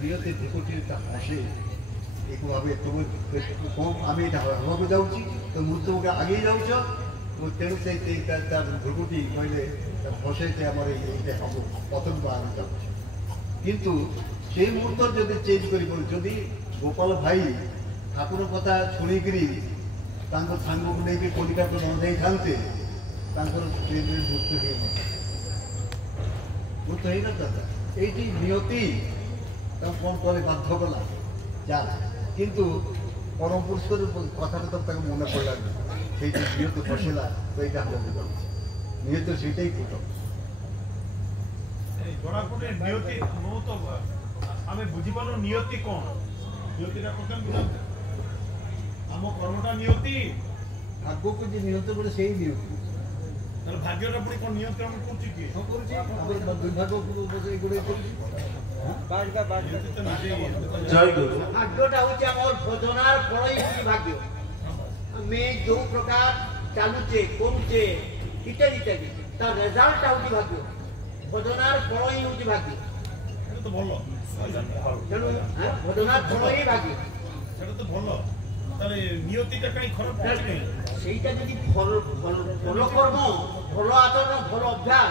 নিয়তি ভ্রুকুটি হাসে এইভাবে কম আমি এটা হওয়াকে যাচ্ছি তো মৃত্যুকে আগেই যাচ্ছ তেণু সেই তার ভ্রুকুটি কইলে হসে যে আমার এইটা হব পতন বা আমি যাচ্ছি কিন্তু সেই মুহূর্ত যদি চেঞ্জ করি যদি গোপাল ভাই ঠাকুরের কথা শুনিকি তাঁর সাঙ্গକୁ ନେଇକି কলিকাতা ନ ଯାଇଥାନ୍ତେ ତାଙ୍କର ଟ୍ରେନରେ ମୃତ୍ୟୁ ହେଇନଥାନ୍ତା मृत्यु हो ना ये नियति कौन कले बाध्य कला जा किंतु परम पुरुष कथा तो मन पड़ा से नियत फसला तो यहाँ हम नियत से फुट नियति तो आम बुझीपार नियति कौन नियति आम कर्मटा नियति भाग्य को नियत बोले से ही नियति भाग्यटा पुणी कौन नियंत्रण भाग्यटा हूँ भोजनार फल ही भाग्य मैं जो प्रकार चालुचे करुचे इत्यादि इत्यादि तार रेजल्ट हूँ भाग्य भोजनार फल ही हूँ भाग्य तो भल भोजनार फल ही भाग्य तो भल नियतिटा कहीं खराब সেইটা যদি ভালো কর্ম ভালো আচরণ ভালো অভ্যাস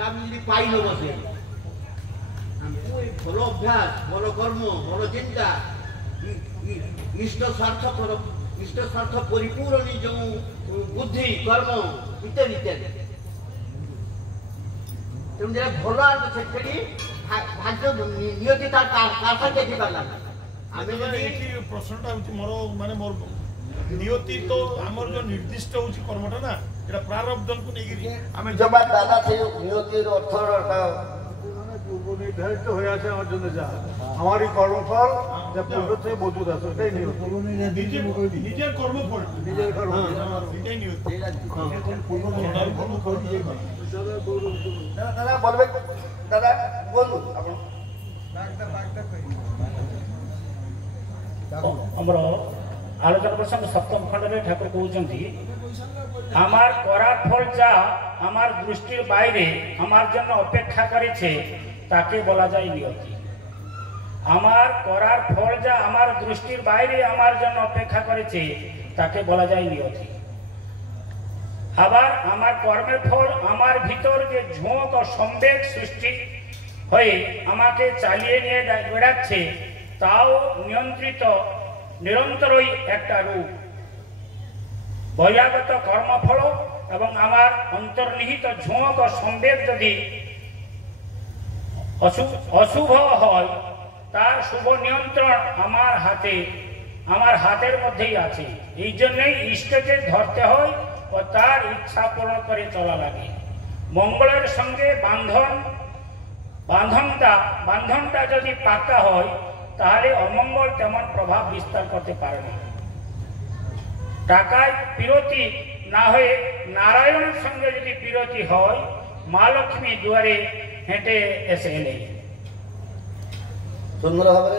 আমি যদি পাই না বসে ভালো অভ্যাস ভালো কর্ম ভালো চিন্তা ইষ্ট স্বার্থ পরিপূরণী যে বুদ্ধি কর্ম ইত্যাদি ইত্যাদি তেমন যারা ভালো আর সেটি ভাগ্য নিয়তি তার কার সাথে দেখি পারলাম আমি যদি প্রশ্নটা হচ্ছে মোর মানে মোর नियति तो आमर जो निर्दिष्ट होची कर्मटा ना एटा प्रारब्धन को नेगिरी आमे जब दादा से नियतिर अर्थटा पूर्व निर्धारित हो আছে আমার জন্য যা আমারই কর্মফল যা পূর্ব থেকে মজুদ আছে সেটাই নিয়তি নিজের কর্মফল এটাই নিয়তি পূর্ব নির্ধারিত কর্ম করে দিয়ে দাদা বলবে দাদা বলুন আপনি ଆମର আলোচনা প্রসঙ্গ সপ্তম খণ্ডে ঠাকুর কৌଛନ୍ତି আমার করার ফল যা আমার দৃষ্টির বাইরে আমার জন্য অপেক্ষা করেছে তাকে বলা যায় নিয়তি। আমার করার ফল যা আমার দৃষ্টির বাইরে আমার জন্য অপেক্ষা করেছে তাকে বলা যায় নিয়তি। আবার আমার কর্মের ফল আমার ভিতর যে ঝোঁক ও সম্বেগ সৃষ্টি হয়ে আমাকে চালিয়ে নিয়ে বেড়াচ্ছে তাও নিয়ন্ত্রিত নিরন্তরই একটা রূপ। বহিরাগত কর্মফল এবং আমার অন্তর্নিহিত ঝোঁক ও সম্বেগ যদি অশুভ হয় তার শুভ নিয়ন্ত্রণ আমার হাতের মধ্যেই আছে। এই জন্যই ইষ্টকে ধরতে হয় ও তার ইচ্ছা পূরণ করে চলা লাগে। মঙ্গলের সঙ্গে বান্ধনটা যদি পাকা হয় তাহলে অমঙ্গল তেমন প্রভাব বিস্তার করতে পারে না। টাকায় বিরতি না হয়ে নারায়ণের সঙ্গে যদি বিরতি হয় মা লক্ষ্মী দুয়ারে হেঁটে এসে এলেন। সুন্দর ভাবে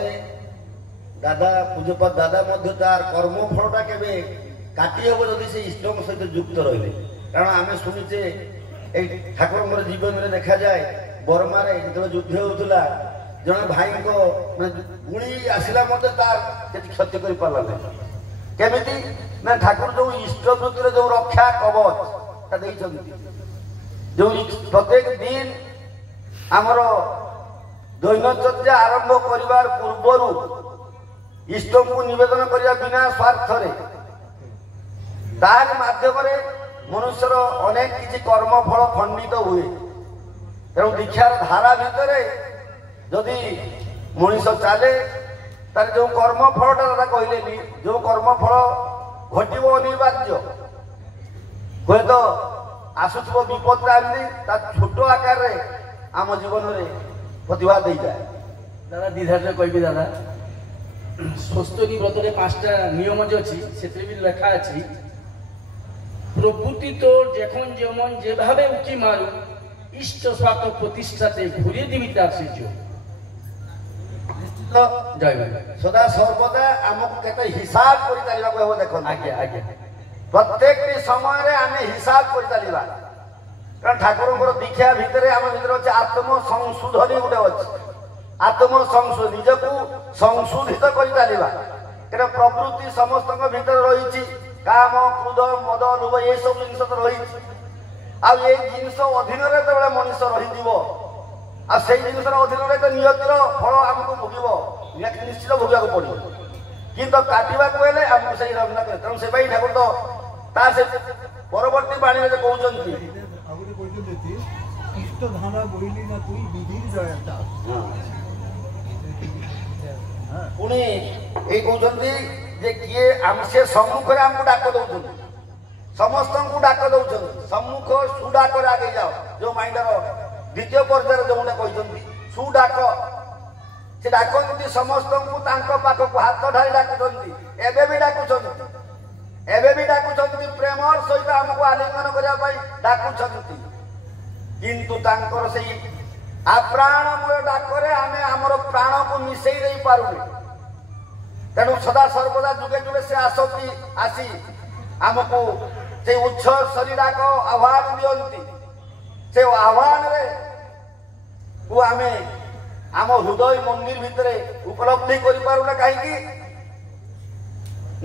দাদা পূজপাত দাদা মধ্যে তার কর্মফলটা কেবে কাটি হব যদি সেই ইষ্টଙ୍କ সহিত যুক্ত রহিলে। কারণ আমি শুনিছে এই ঠাকুরଙ୍କର ଜୀବନରେ ଦେଖାଯାଏ ବର୍ମାରେ ଯେତେବେଳେ ଯୁଦ୍ଧ ହେଉଥିଲା ଜଣେ ଭାଇଙ୍କ ଗୁଳି ଆସିଲା ମଧ୍ୟ ତାର କିଛି କ୍ଷତି କରିପାରିଲା ନାହିଁ। କେମିତି ନା ଠାକୁର ଯୋଉ ଇଷ୍ଟ ବୃତ୍ତିରେ ଯୋଉ ରକ୍ଷା କବଚ ତା ଦେଇଛନ୍ତି, ଯୋଉ ପ୍ରତ୍ୟେକ ଦିନ ଆମର ଦୈନଚର୍ଯ୍ୟା ଆରମ୍ଭ କରିବାର ପୂର୍ବରୁ ଇଷ୍ଟଙ୍କୁ ନିବେଦନ କରିବା ବିନା ସ୍ୱାର୍ଥରେ ତାର ମାଧ୍ୟମରେ ମନୁଷ୍ୟର ଅନେକ କିଛି କର୍ମଫଳ ଖଣ୍ଡିତ ହୁଏ। ତେଣୁ ଦୀକ୍ଷାର ଧାରା ଭିତରେ ଯଦି ମଣିଷ ଚାଲେ ତାର ଯୋଉ କର୍ମଫଳଟା ଦାଦା କହିଲେନି, ଯୋଉ କର୍ମଫଳ ଘଟିବ ଅନିବାର୍ଯ୍ୟ, ହୁଏତ ଆସୁଥିବ ବିପଦ ଏମିତି ତା ଛୋଟ ଆକାରରେ ଆମ ଜୀବନରେ ପ୍ରତିଭା ଦେଇଯାଏ। দাদা দ্বিধারে কইবি দাদা, ষষ্ঠী ব্রতরে 5টা নিয়ম যে আছে সেটারে বি লেখা আছে প্রভূতি তোর যখন যেমন যেভাবে উঁকি মারু ইষ্ট স্বাত প্রতিষ্ঠাতে ঘুরিয়ে দিবি তার সূর্য। ନିଶ୍ଚିତ জয় গুরু। ସଦା ସର୍ବଦା ଆମକୁ କେତେ ହିସାବ କରି ଚାଲିବାକୁ ହେବ। ଦେଖନ୍ତୁ ଆଜ୍ଞା ଆଜ୍ଞା ପ୍ରତ୍ୟେକଟି ସମୟରେ ଆମେ ହିସାବ କରି ଚାଲିବା। କାରଣ ଠାକୁରଙ୍କର ଦୀକ୍ଷା ଭିତରେ ଆମ ଭିତରେ ଅଛି ଆତ୍ମ ସଂଶୋଧନୀ ଗୋଟେ ଅଛି। ଆତ୍ମ ସଂଶୋଧନ ନିଜକୁ ସଂଶୋଧିତ କରି ଚାଲିବା। କାରଣ ପ୍ରବୃତ୍ତି ସମସ୍ତଙ୍କ ଭିତରେ ରହିଛି, କାମ କ୍ରୋଧ ମଦ ଲୋଭ ଏସବୁ ଜିନିଷ ତ ରହିଛି। ଆଉ ଏଇ ଜିନିଷ ଅଧୀନରେ ଯେତେବେଳେ ମଣିଷ ରହିଯିବ ଆଉ ସେଇ ଜିନିଷର ଅଧୀନରେ ତ ନିୟତିର ଫଳ ଆମକୁ ଭୋଗିବ, ନିଶ୍ଚିତ ଭୋଗିବାକୁ ପଡ଼ିବ। କିନ୍ତୁ କାଟିବାକୁ ହେଲେ ଆମକୁ ସେଇ ରବନା କରେ। ତେଣୁ ସେ ପାଇଁ ଠାକୁର ତ ତା ସେ ପରବର୍ତ୍ତୀ ବାଣୀରେ କହୁଛନ୍ତି ଆଉ ଗୋଟେ କହିଛନ୍ତି ଇଷ୍ଟ ଧାରା ବୋଇଲି ନା ତୁଇ ବିଧି ଜୟତା। ପୁଣି ଏଇ କହୁଛନ୍ତି ଯେ କିଏ ସେ ସମ୍ମୁଖରେ ଆମକୁ ଡାକ ଦଉଛନ୍ତି, ସମସ୍ତଙ୍କୁ ଡାକ ଦଉଛନ୍ତି। ସମ୍ମୁଖ ସୁଡାକରେ ଆଗେଇ ଯାଅ, ଯୋଉ ମାଇଣ୍ଡର ଦ୍ୱିତୀୟ ପର୍ଯ୍ୟାୟରେ ଯୋଉଟା କହିଛନ୍ତି ସୁଡାକ, ସେ ଡାକନ୍ତି ସମସ୍ତଙ୍କୁ ତାଙ୍କ ପାଖକୁ ହାତ ଢାଳି ଡାକୁଛନ୍ତି। ଏବେ ବି ଡାକୁଛନ୍ତି ପ୍ରେମର ସହିତ ଆମକୁ ଆଲିଙ୍ଗନ କରିବା ପାଇଁ ଡାକୁଛନ୍ତି। କିନ୍ତୁ ତାଙ୍କର ସେଇ ଆପ୍ରାଣମୟ ଡାକରେ ଆମେ ଆମର ପ୍ରାଣକୁ ମିଶେଇ ଦେଇ ପାରୁନି। ତେଣୁ ସଦା ସର୍ବଦା ଯୁଗେ ଯୁଗେ ସେ ଆସି ଆମକୁ ସେଇ ଉଚ୍ଚସ୍ୱରୀ ଡାକ ଆହ୍ୱାନ ଦିଅନ୍ତି। ସେ ଆହ୍ୱାନରେ କୁ ଆମେ ଆମ ହୃଦୟ ମନ୍ଦିର ଭିତରେ ଉପଲବ୍ଧି କରିପାରୁନା। କାହିଁକି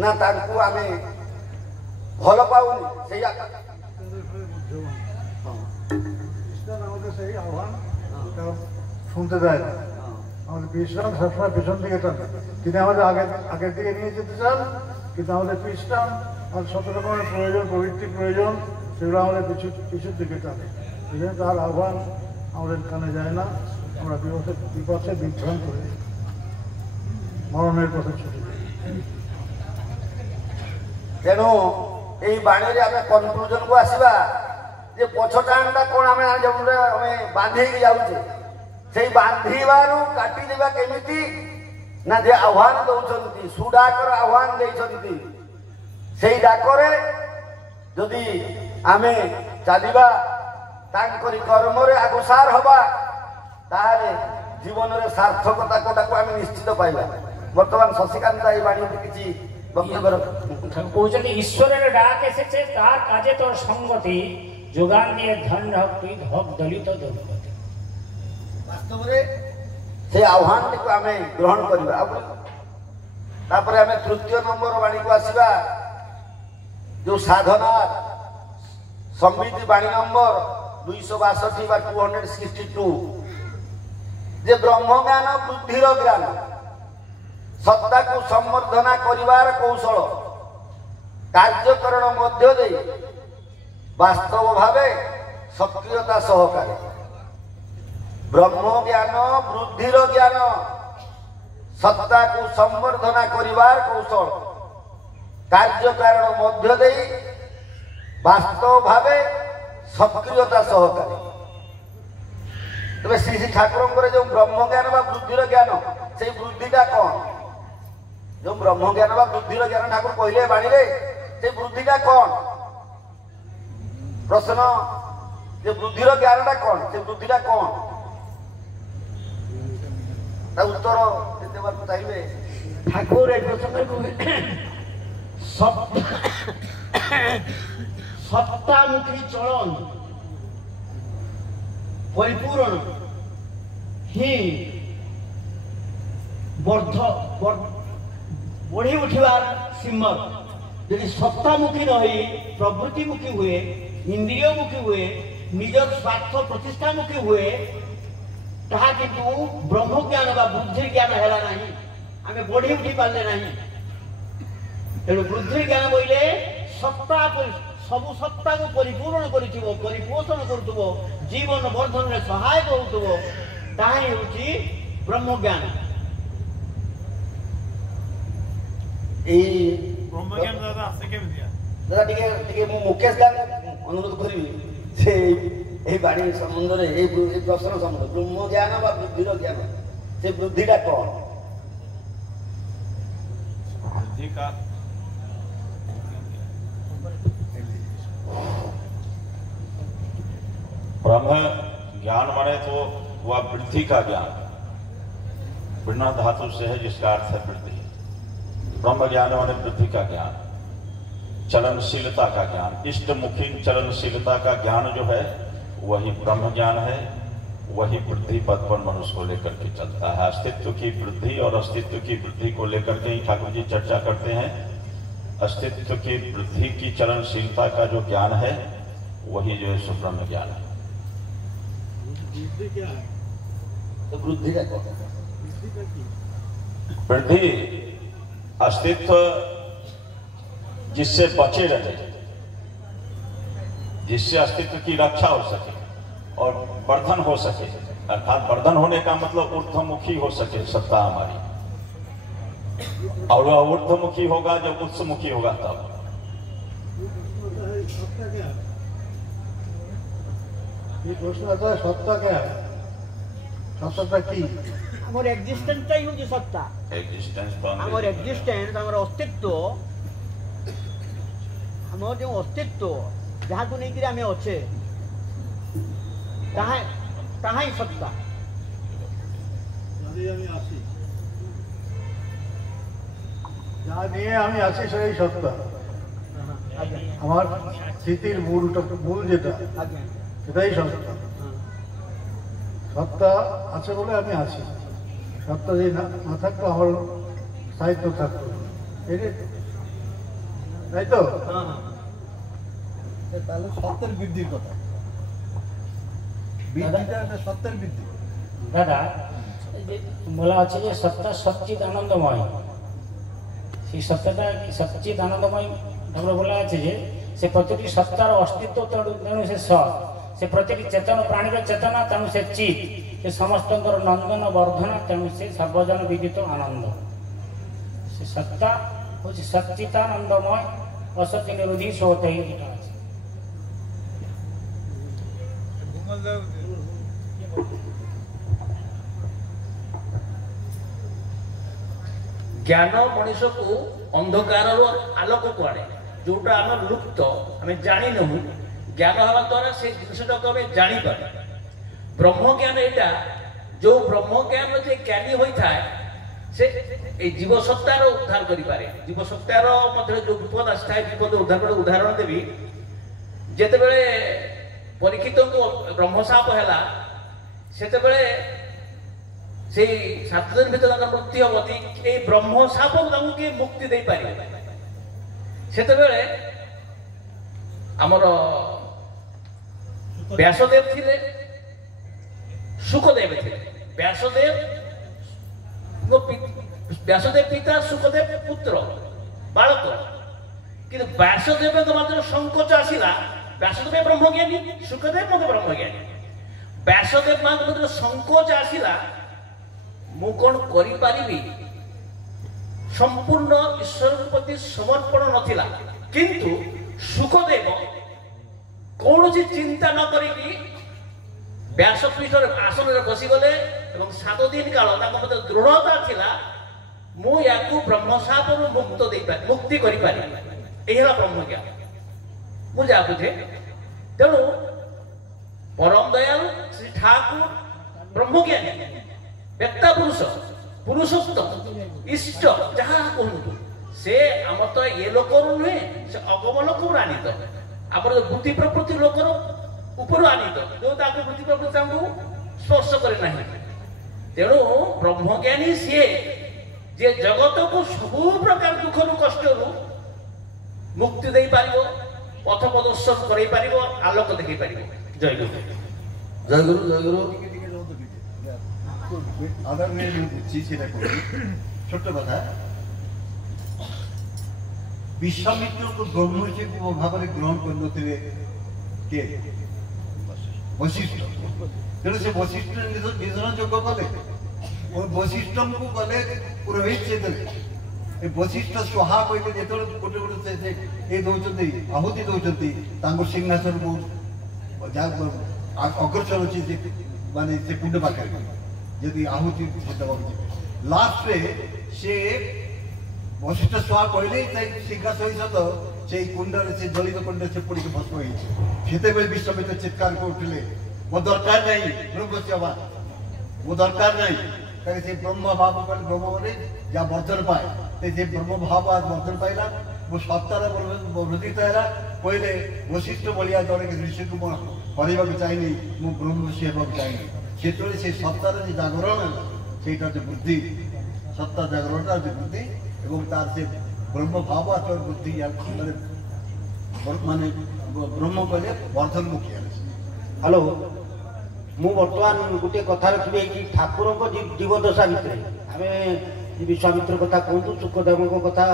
ନା ତାଙ୍କୁ ଆମେ ଭଲ ପାଉନି। ସେଇ আমাদের সেই আহ্বান শুনতে দেয় না। আমাদের বিশ্রাম সবসময় পিছন দিকে টানে। তিনি আমাদের আগের দিকে নিয়ে যেতে চান, কিন্তু আমাদের বিশ্রাম আর শত রকমের প্রয়োজন, প্রবৃত্তি প্রয়োজন, সেগুলো আমাদের পিছুর দিকে টানে। এই জন্য তার আহ্বান আমাদের কানে যায় না। আমরা বিপথে বিভ্রান্ত হয়ে মরণের পথে ছুটে যাই। ତେଣୁ ଏଇ ବାଣୀରେ ଆମେ କନକ୍ଲୁଜନକୁ ଆସିବା ଯେ ପଛ ଟାଣଟା କ'ଣ ଆମେ ବାନ୍ଧିକି ଯାଉଛେ, ସେଇ ବାନ୍ଧିବାରୁ କାଟିଦେବା କେମିତି ନା ଯେ ଆହ୍ୱାନ ଦଉଛନ୍ତି, ସୁଡାକର ଆହ୍ୱାନ ଦେଇଛନ୍ତି। ସେଇ ଡାକରେ ଯଦି ଆମେ ଚାଲିବା, ତାଙ୍କରି କର୍ମରେ ଆଗୁସାର ହବା, ତାହେଲେ ଜୀବନରେ ସାର୍ଥକତା କୋଟାକୁ ଆମେ ନିଶ୍ଚିତ ପାଇବା। বর্তমান শশীকান্ত এই বাণী কিছু বক্তব্য কৌଛନ୍ତି ଈଶ୍ୱରରେ ଡାକ ଏসেছে তার কাজে তোর সঙ্গতি যোগান দিয়ে ধন হক তুই হক দলিত দ্রৌপদী। বাস্তବରେ ସେ ଆହ୍ୱାନଟିକୁ ଆମେ ଗ୍ରହଣ କରିବା। ତାପରେ ଆମେ ତୃତୀୟ ନମ୍ବର ବାଣୀକୁ ଆସିବା, ଯୋଉ ସାଧନା ସମୃଦ୍ଧି ବାଣୀ ନମ୍ବର 262 ବା 262, ଯେ ବ୍ରହ୍ମଜ୍ଞାନ ବୃଦ୍ଧିର ଜ୍ଞାନ, ସତ୍ତାକୁ ସମ୍ବର୍ଦ୍ଧନା କରିବାର କୌଶଳ, କାର୍ଯ୍ୟକରଣ ମଧ୍ୟ ଦେଇ ବାସ୍ତବ ଭାବେ ସକ୍ରିୟତା ସହକାରେ ବ୍ରହ୍ମଜ୍ଞାନ ବୃଦ୍ଧିର ଜ୍ଞାନ, ସତ୍ତାକୁ ସମ୍ବର୍ଦ୍ଧନା କରିବାର କୌଶଳ, କାର୍ଯ୍ୟକାରଣ ମଧ୍ୟ ଦେଇ ବାସ୍ତବ ଭାବେ ସକ୍ରିୟତା ସହକାରେ। ତେବେ ଶ୍ରୀ ଶ୍ରୀ ଠାକୁରଙ୍କର ଯେଉଁ ବ୍ରହ୍ମଜ୍ଞାନ ବା ବୃଦ୍ଧିର ଜ୍ଞାନ, ସେଇ ବୃଦ୍ଧିଟା କ'ଣ? ଯେଉଁ ବ୍ରହ୍ମଜ୍ଞାନ ବା ବୃଦ୍ଧିର ଜ୍ଞାନ ଠାକୁର କହିଲେ ବାଣୀରେ, ସେଇ ବୃଦ୍ଧିଟା କ'ଣ? ପ୍ରଶ୍ନ, ଯେ ବୃଦ୍ଧିର ଜ୍ଞାନଟା କ'ଣ, ସେ ବୃଦ୍ଧିଟା କ'ଣ? ତା ଉତ୍ତର ଦେବାକୁ ଚାହିଁବେ ঠাকুর এই প্রসঙ্গে সত্তামুখী চলন পরিপূরণ হি বড়ি উঠিবার সিম্বল। যদি সত্তামুখী নহি প্রবৃত্তিমুখী হুয়ে, ইন্দ্রিয়মুখী হুয়ে, নিজের স্বার্থ প্রতিষ্ঠামুখী হুয়ে, তাহা কিন্তু ব্রহ্মজ্ঞান বা বুদ্ধির জ্ঞান হেলা নাই, আমি বড়ি উঠি পারলে নাই। তেণু বুদ্ধির জ্ঞান বইলে সত্তা সবু সত্তাকে পরিপূরণ করিথিব, পরিপোষণ করুথিব, জীবন বর্ধନରେ সহায়ক হউথিব, তাহা ହେଉଛି ব্রহ্মজ্ঞান। এই ବ୍ରହ୍ମଜ୍ଞାନ ଦାଦା ଆସେ କେମିତି? ଦାଦା ଟିକେ ଟିକେ ମୁଁ ମୁକେଶ ଦାଙ୍କୁ ଅନୁରୋଧ କରିବି ଯେ এই বাণী সম্বন্ধে এই প্রশ্ন সম্বন্ধে ব্রহ্ম জ্ঞান বা বুদ্ধির জ্ঞান, সে বুদ্ধিটা কଣ? बुद्धि का ब्रह्म ज्ञान माने तो वह वृद्धि का ज्ञान, वृणा धातु से है जिसका अर्थ है वृद्धि। ब्रह्म ज्ञान माने वृद्धि का ज्ञान, चलनशीलता का ज्ञान, इष्टमुखी चलनशीलता का ज्ञान जो है वही ब्रह्म ज्ञान है। वही वृद्धि पद पर मनुष्य को लेकर के चलता है। अस्तित्व की वृद्धि और अस्तित्व की वृद्धि को लेकर के ही ठाकुर जी चर्चा करते हैं। अस्तित्व की वृद्धि की चलनशीलता का जो ज्ञान है वही जो है सो ब्रह्म ज्ञान है। तो वृद्धि का कौन? वृद्धि अस्तित्व जिससे बचे रहे, जिससे अस्तित्व की रक्षा हो सके और वर्धन हो सके, अर्थात वर्धन होने का मतलब ऊर्ध्वमुखी हो सके सत्ता हमारी, और वह ऊर्ध्वमुखी होगा जब उच्चमुखी होगा तब। ये प्रश्न आता है सत्ता क्या है? सत्ता की আমার এক্সিস্টেন্সটাই হচ্ছে সত্তা। एग्जिस्टेंस আমার এক্সিস্টেন্স, আমার অস্তিত্ব, আমার যে অস্তিত্ব যাহাকে নেইকি আমি অছে, তাহাই সত্তা। যদি আমি আসি, যা নিয়ে আমি আছি সেই সত্তা। আমার স্মৃতির মূল যেটা, সেটাই সত্তা। সত্তা আছে বলে আমি আছি। সত্তা যদি না থাকতো আমার সাহিত্য থাকতো, তাই তো? তাহলে সত্যের বৃদ্ধির কথা, বৃদ্ধিটা সত্যের বৃদ্ধি। দাদা বলা আছে যে সত্তা সচ্চিত আনন্দময়, সেই সত্তাটা সচ্চিত আনন্দময় তারপরে বলা আছে যে সে প্রতিটি সত্তার অস্তিত্ব, তেণু সে সৎ, সে প্রতিটি চেতন প্রাণীর চেতনা, তেণু সে চিত, সে সমস্তଙ୍କର নন্দন বর্ধনা, তেণু সে সর্বজন বিদিত আনন্দ। সে সত্তা হচ্ছে সচ্চিতানন্দময়, অসৎ নিরোধী সৌতই, যেটা আছে। ଜ୍ଞାନ ମଣିଷକୁ ଅନ୍ଧକାରରୁ ଆଲୋକକୁ ଆଣେ, ଯୋଉଟା ଆମେ ଲୁପ୍ତ, ଆମେ ଜାଣିନାହୁଁ। ଜ୍ଞାନ ହେବା ଦ୍ୱାରା ସେ ଜିନିଷଟାକୁ ଆମେ ଜାଣିପାରୁ। ବ୍ରହ୍ମଜ୍ଞାନ ଏଇଟା, ଯୋଉ ବ୍ରହ୍ମଜ୍ଞାନ ଯେ ଜ୍ଞାନୀ ହୋଇଥାଏ से जीव सत्तार उद्धार करें जीव सत्तार मध्य जो विपद आए विपद उद्धार कर उदाहरण देवी जितेबले परीक्षित को ब्रह्मशाप है से 7 दिन भर मृत्यु हम ये ब्रह्मशाप किए मुक्ति दे पारे से आमर व्यासदेव थे सुखदेव थे व्यासदेव पिता सुखदेव पुत्र बालक कि व्यासदेव मध्य संकोच आसला व्यासदेव ब्रह्मज्ञानी सुखदेव मत ब्रह्मज्ञानी व्यासदेव मध्य संकोच आसला मु कौन करी संपूर्ण ईश्वर प्रति समर्पण नथिला किंतु सुखदेव कौन चिंता न करी व्यासपीठ आसन बसीगले 7 दिन काल मत दृढ़ता थिला मु याकू ब्रह्मशाप मुक्ति करी ब्रह्मज्ञान मुझे बुझे तेणु परम दयालु श्री ठाकुर ब्रह्मज्ञानी व्यक्ता पुरुष पुरुषोत्तम इष्ट जहाँ कहतु से आम तो ये लोक नुहे से अगम लोक आनीत आम बुद्धि प्रकृति लोकर ऊपर आनीत जो बुद्धि प्रकृति स्पर्श करे तेणु ब्रह्मज्ञानी सी जे जगत को सबू प्रकार दुख रु कष्ट मुक्ति दे पार पथ प्रदर्शन कर आलोक देखी पार जय गुरु जय गुरु जय गुरु छोट कथा विश्वामित्र को ब्रह्मर्षि भाव में ग्रहण कर वशिष्ठ तेणु से वशिष्ठ निधन जोग कले वशिष्ठ को गले पुरोहित से देले वशिष्ठ स्वाहा कहते जो गोटे गोटे ये दौरान आहुति दौरान सिंहासन को अग्रसर अच्छी माने से कुंड पाखे यदि आहुति लास्ट से वशिष्ठ स्वाहा कहले सिंहासन सहित से कुंडर से जलित कुंड से पड़ी भस्म होते विश्वामित्र चित्कार कर उठिले मो दरकार नहीं ब्रह्म सेवा मो दरकार नहीं कहीं से ब्रह्म भाव ब्रह्म बोले जहाँ वर्धन पाए से ब्रह्म भाव आज वर्धन पाइला मो सत्तार वृद्धि है कहले वशिष्ठ भाया जड़े ऋषि को हरवा चाहिए मु ब्रह्म सेवा चाहिए से सत्तार जो जागरण है जो बुद्धि सत्ता जागरण जो बुद्धि एवं तार से ब्रह्म भाव आचर बुद्धि माने ब्रह्म कहले वर्धन मुखी हेलो मु बर्तमान गोटे कथा रखी ठाकुर जीवदशा भितर आम विश्वामित्र कथा कहतु सुखदेव कथा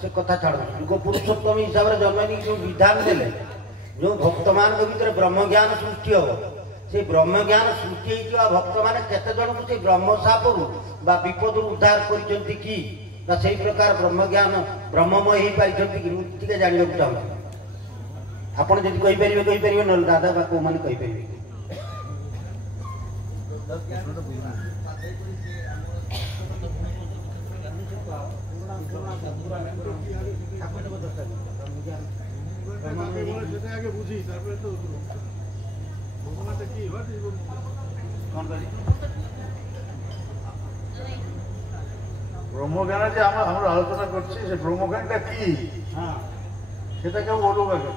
से कथा छाड़ युग पुरुषोत्तम हिसाब से जन्म जो विधान देले जो भक्त मान भर ब्रह्मज्ञान सृष्टि हम से ब्रह्मज्ञान सृष्टि होता भक्त मैंने केते जन को ब्रह्मशाप विपद उद्धार कर प्रकार ब्रह्मज्ञान ब्रह्ममय हो पारि कि जानवा चाहूँ आपड़ जब कहीपर ना दादा बा कौ मैंने कहीपर ब्रह्मज्ञान जो आलोचना कर ब्रह्मज्ञान कि क्या बोलो आगे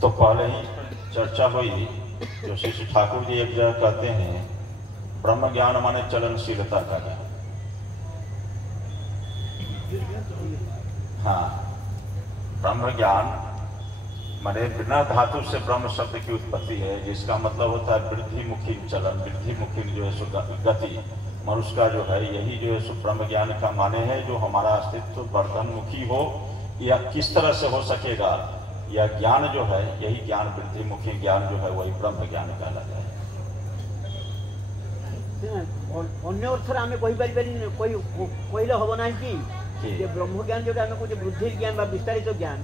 तो पहले ही चर्चा हुई जो श्री ठाकुर जी एक जगह कहते हैं ब्रह्म ज्ञान माने चलनशीलता का ज्ञान। हाँ, ब्रह्म ज्ञान माने बिना धातु से ब्रह्म शब्द की उत्पत्ति है, जिसका मतलब होता है वृद्धिमुखी चलन, वृद्धिमुखी जो है गति। मनुष्य का जो है यही जो है ब्रह्म ज्ञान का माने है, जो हमारा अस्तित्व वर्धनमुखी हो या किस तरह से हो सकेगा, यह ज्ञान जो है यही ज्ञान वृद्धिमुखी ज्ञान जो है वही ब्रह्म ज्ञान कहलाता है। अन्य अर्थर आम कहले हम ना कि ब्रह्म ज्ञान जो कहे वृद्धि ज्ञान विस्तारित ज्ञान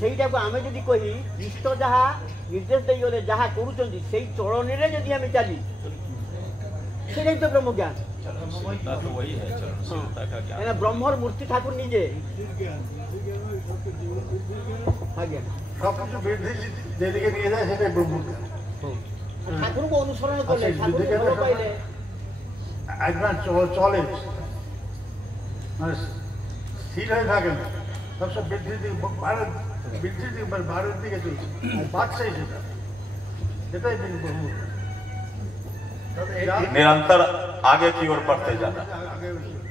से आम जदि कही इष्ट जहाँ निर्देश देगले जहाँ करुँच चलनी जदि आम चली সেটাই তো ব্রহ্মজ্ঞান। चरणशीलता तो वही है, चरणशीलता का ज्ञान। এরা ব্রহ্মর মূর্তি ঠাকুর নিজে। আজ্ঞা সবকিছু বৃদ্ধি যেদিকে নিয়ে যায় সেটাই ব্রহ্মজ্ঞান। ঠাকুরকে অনুসরণ করলে আচ্ছা, ঠাকুর যেদিকে ভালো পাইলে একবার চলে মানে স্থির হয়ে থাকে না, সবসময় বৃদ্ধির দিকে বৃদ্ধির দিকে বাড়ির দিকে চলছে, বাড়ছেই সেটা, সেটাই ব্রহ্মজ্ঞান। निरंतर आगे की ओर बढ़ते जाना।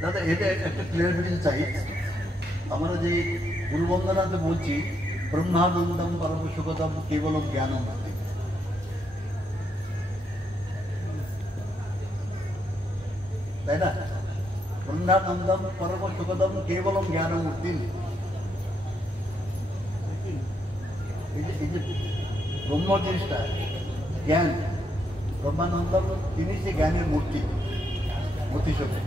দাদা এটা একটা ক্লিয়ারিফিকেশন চাই। আমরা যে গুরুবন্দনাতে বলছি ব্রহ্মানন্দম পরম সুখদম কেবলম জ্ঞানম, তাই না? ব্রহ্মানন্দম পরম সুখদম কেবলম জ্ঞানমূর্তি। এই যে ব্রহ্ম জিনিসটা জ্ঞান, ব্রহ্মানন্দম তিনি যে জ্ঞানের মূর্তি, মূর্তি শক্তি।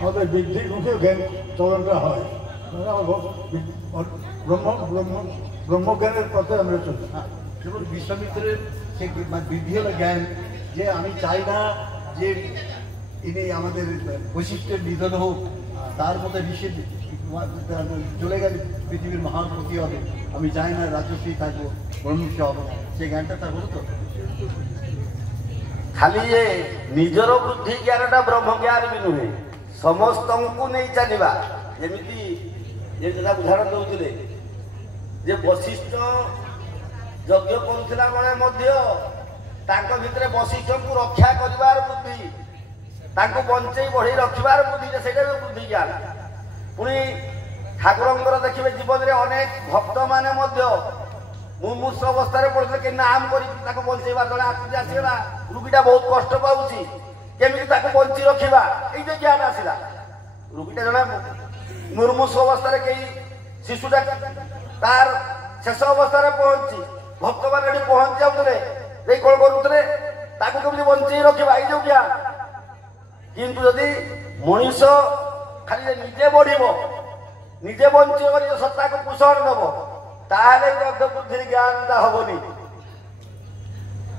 আমাদের বৃদ্ধির মুখে জ্ঞান চলনটা হয়, ব্রহ্মজ্ঞানের পথে আমরা চলি। যেমন বিশ্বামিত্রের সে বৃদ্ধি হলো জ্ঞান, যে আমি চাই না যে ইনি আমাদের বৈশিষ্ট্যের নিধন হোক, তার মধ্যে নিষেধ চলে গেলে পৃথিবীর মহান ক্ষতি হবে, আমি চাই না রাজস্বী থাকবো, ব্রহ্মস্য হবে, সেই জ্ঞানটা তার হলো তো। ଖାଲି ଏ ନିଜର ବୃଦ୍ଧି ଜ୍ଞାନଟା ବ୍ରହ୍ମ ଜ୍ଞାନ ବି ନୁହେଁ, ସମସ୍ତଙ୍କୁ ନେଇ ଚାଲିବା। ଯେମିତି ଯେମିତି ଉଦାହରଣ ଦେଉଥିଲେ ଯେ ବଶିଷ୍ଠ ଯଜ୍ଞ କରୁଥିଲା ବେଳେ ମଧ୍ୟ ତାଙ୍କ ଭିତରେ ବଶିଷ୍ଠଙ୍କୁ ରକ୍ଷା କରିବାର ବୁଦ୍ଧି, ତାଙ୍କୁ ବଞ୍ଚେଇ ବଢ଼େଇ ରଖିବାର ବୁଦ୍ଧି, ସେଇଟା ବି ବୃଦ୍ଧି ଜ୍ଞାନ। ପୁଣି ଠାକୁରଙ୍କର ଦେଖିବେ ଜୀବନରେ ଅନେକ ଭକ୍ତମାନେ ମଧ୍ୟ ମୁମୂର୍ଷ ଅବସ୍ଥାରେ ପଡ଼ିଥିଲେ, କି ନାମ କରି ତାକୁ ବଞ୍ଚେଇବା। ଜଣେ ଆସୁଛି ଆସିଗଲା, ରୋଗୀଟା ବହୁତ କଷ୍ଟ ପାଉଛି, କେମିତି ତାକୁ ବଞ୍ଚି ରଖିବା, ଏଇ ଯେ ଜ୍ଞାନ ଆସିଲା। ରୋଗୀଟା ଜଣେ ମୁମୂର୍ଷ ଅବସ୍ଥାରେ, କେହି ଶିଶୁଟା ତାର ଶେଷ ଅବସ୍ଥାରେ ପହଞ୍ଚି, ଭକ୍ତମାନେ ଏଠି ପହଞ୍ଚି ଯାଉଥିଲେ, ଏଇ କଣ କରୁଥିଲେ, ତାକୁ କେମିତି ବଞ୍ଚେଇ ରଖିବା, ଏଇ ଯୋଉ ଜ୍ଞାନ। କିନ୍ତୁ ଯଦି ମଣିଷ ଖାଲି ନିଜେ ବଢିବ, ନିଜେ ବଞ୍ଚିବ, ନିଜ ସତ୍ତାକୁ ପୋଷଣ ଦେବ, ତାହେଲେ ବୁଦ୍ଧି ଜ୍ଞାନଟା ହବନି।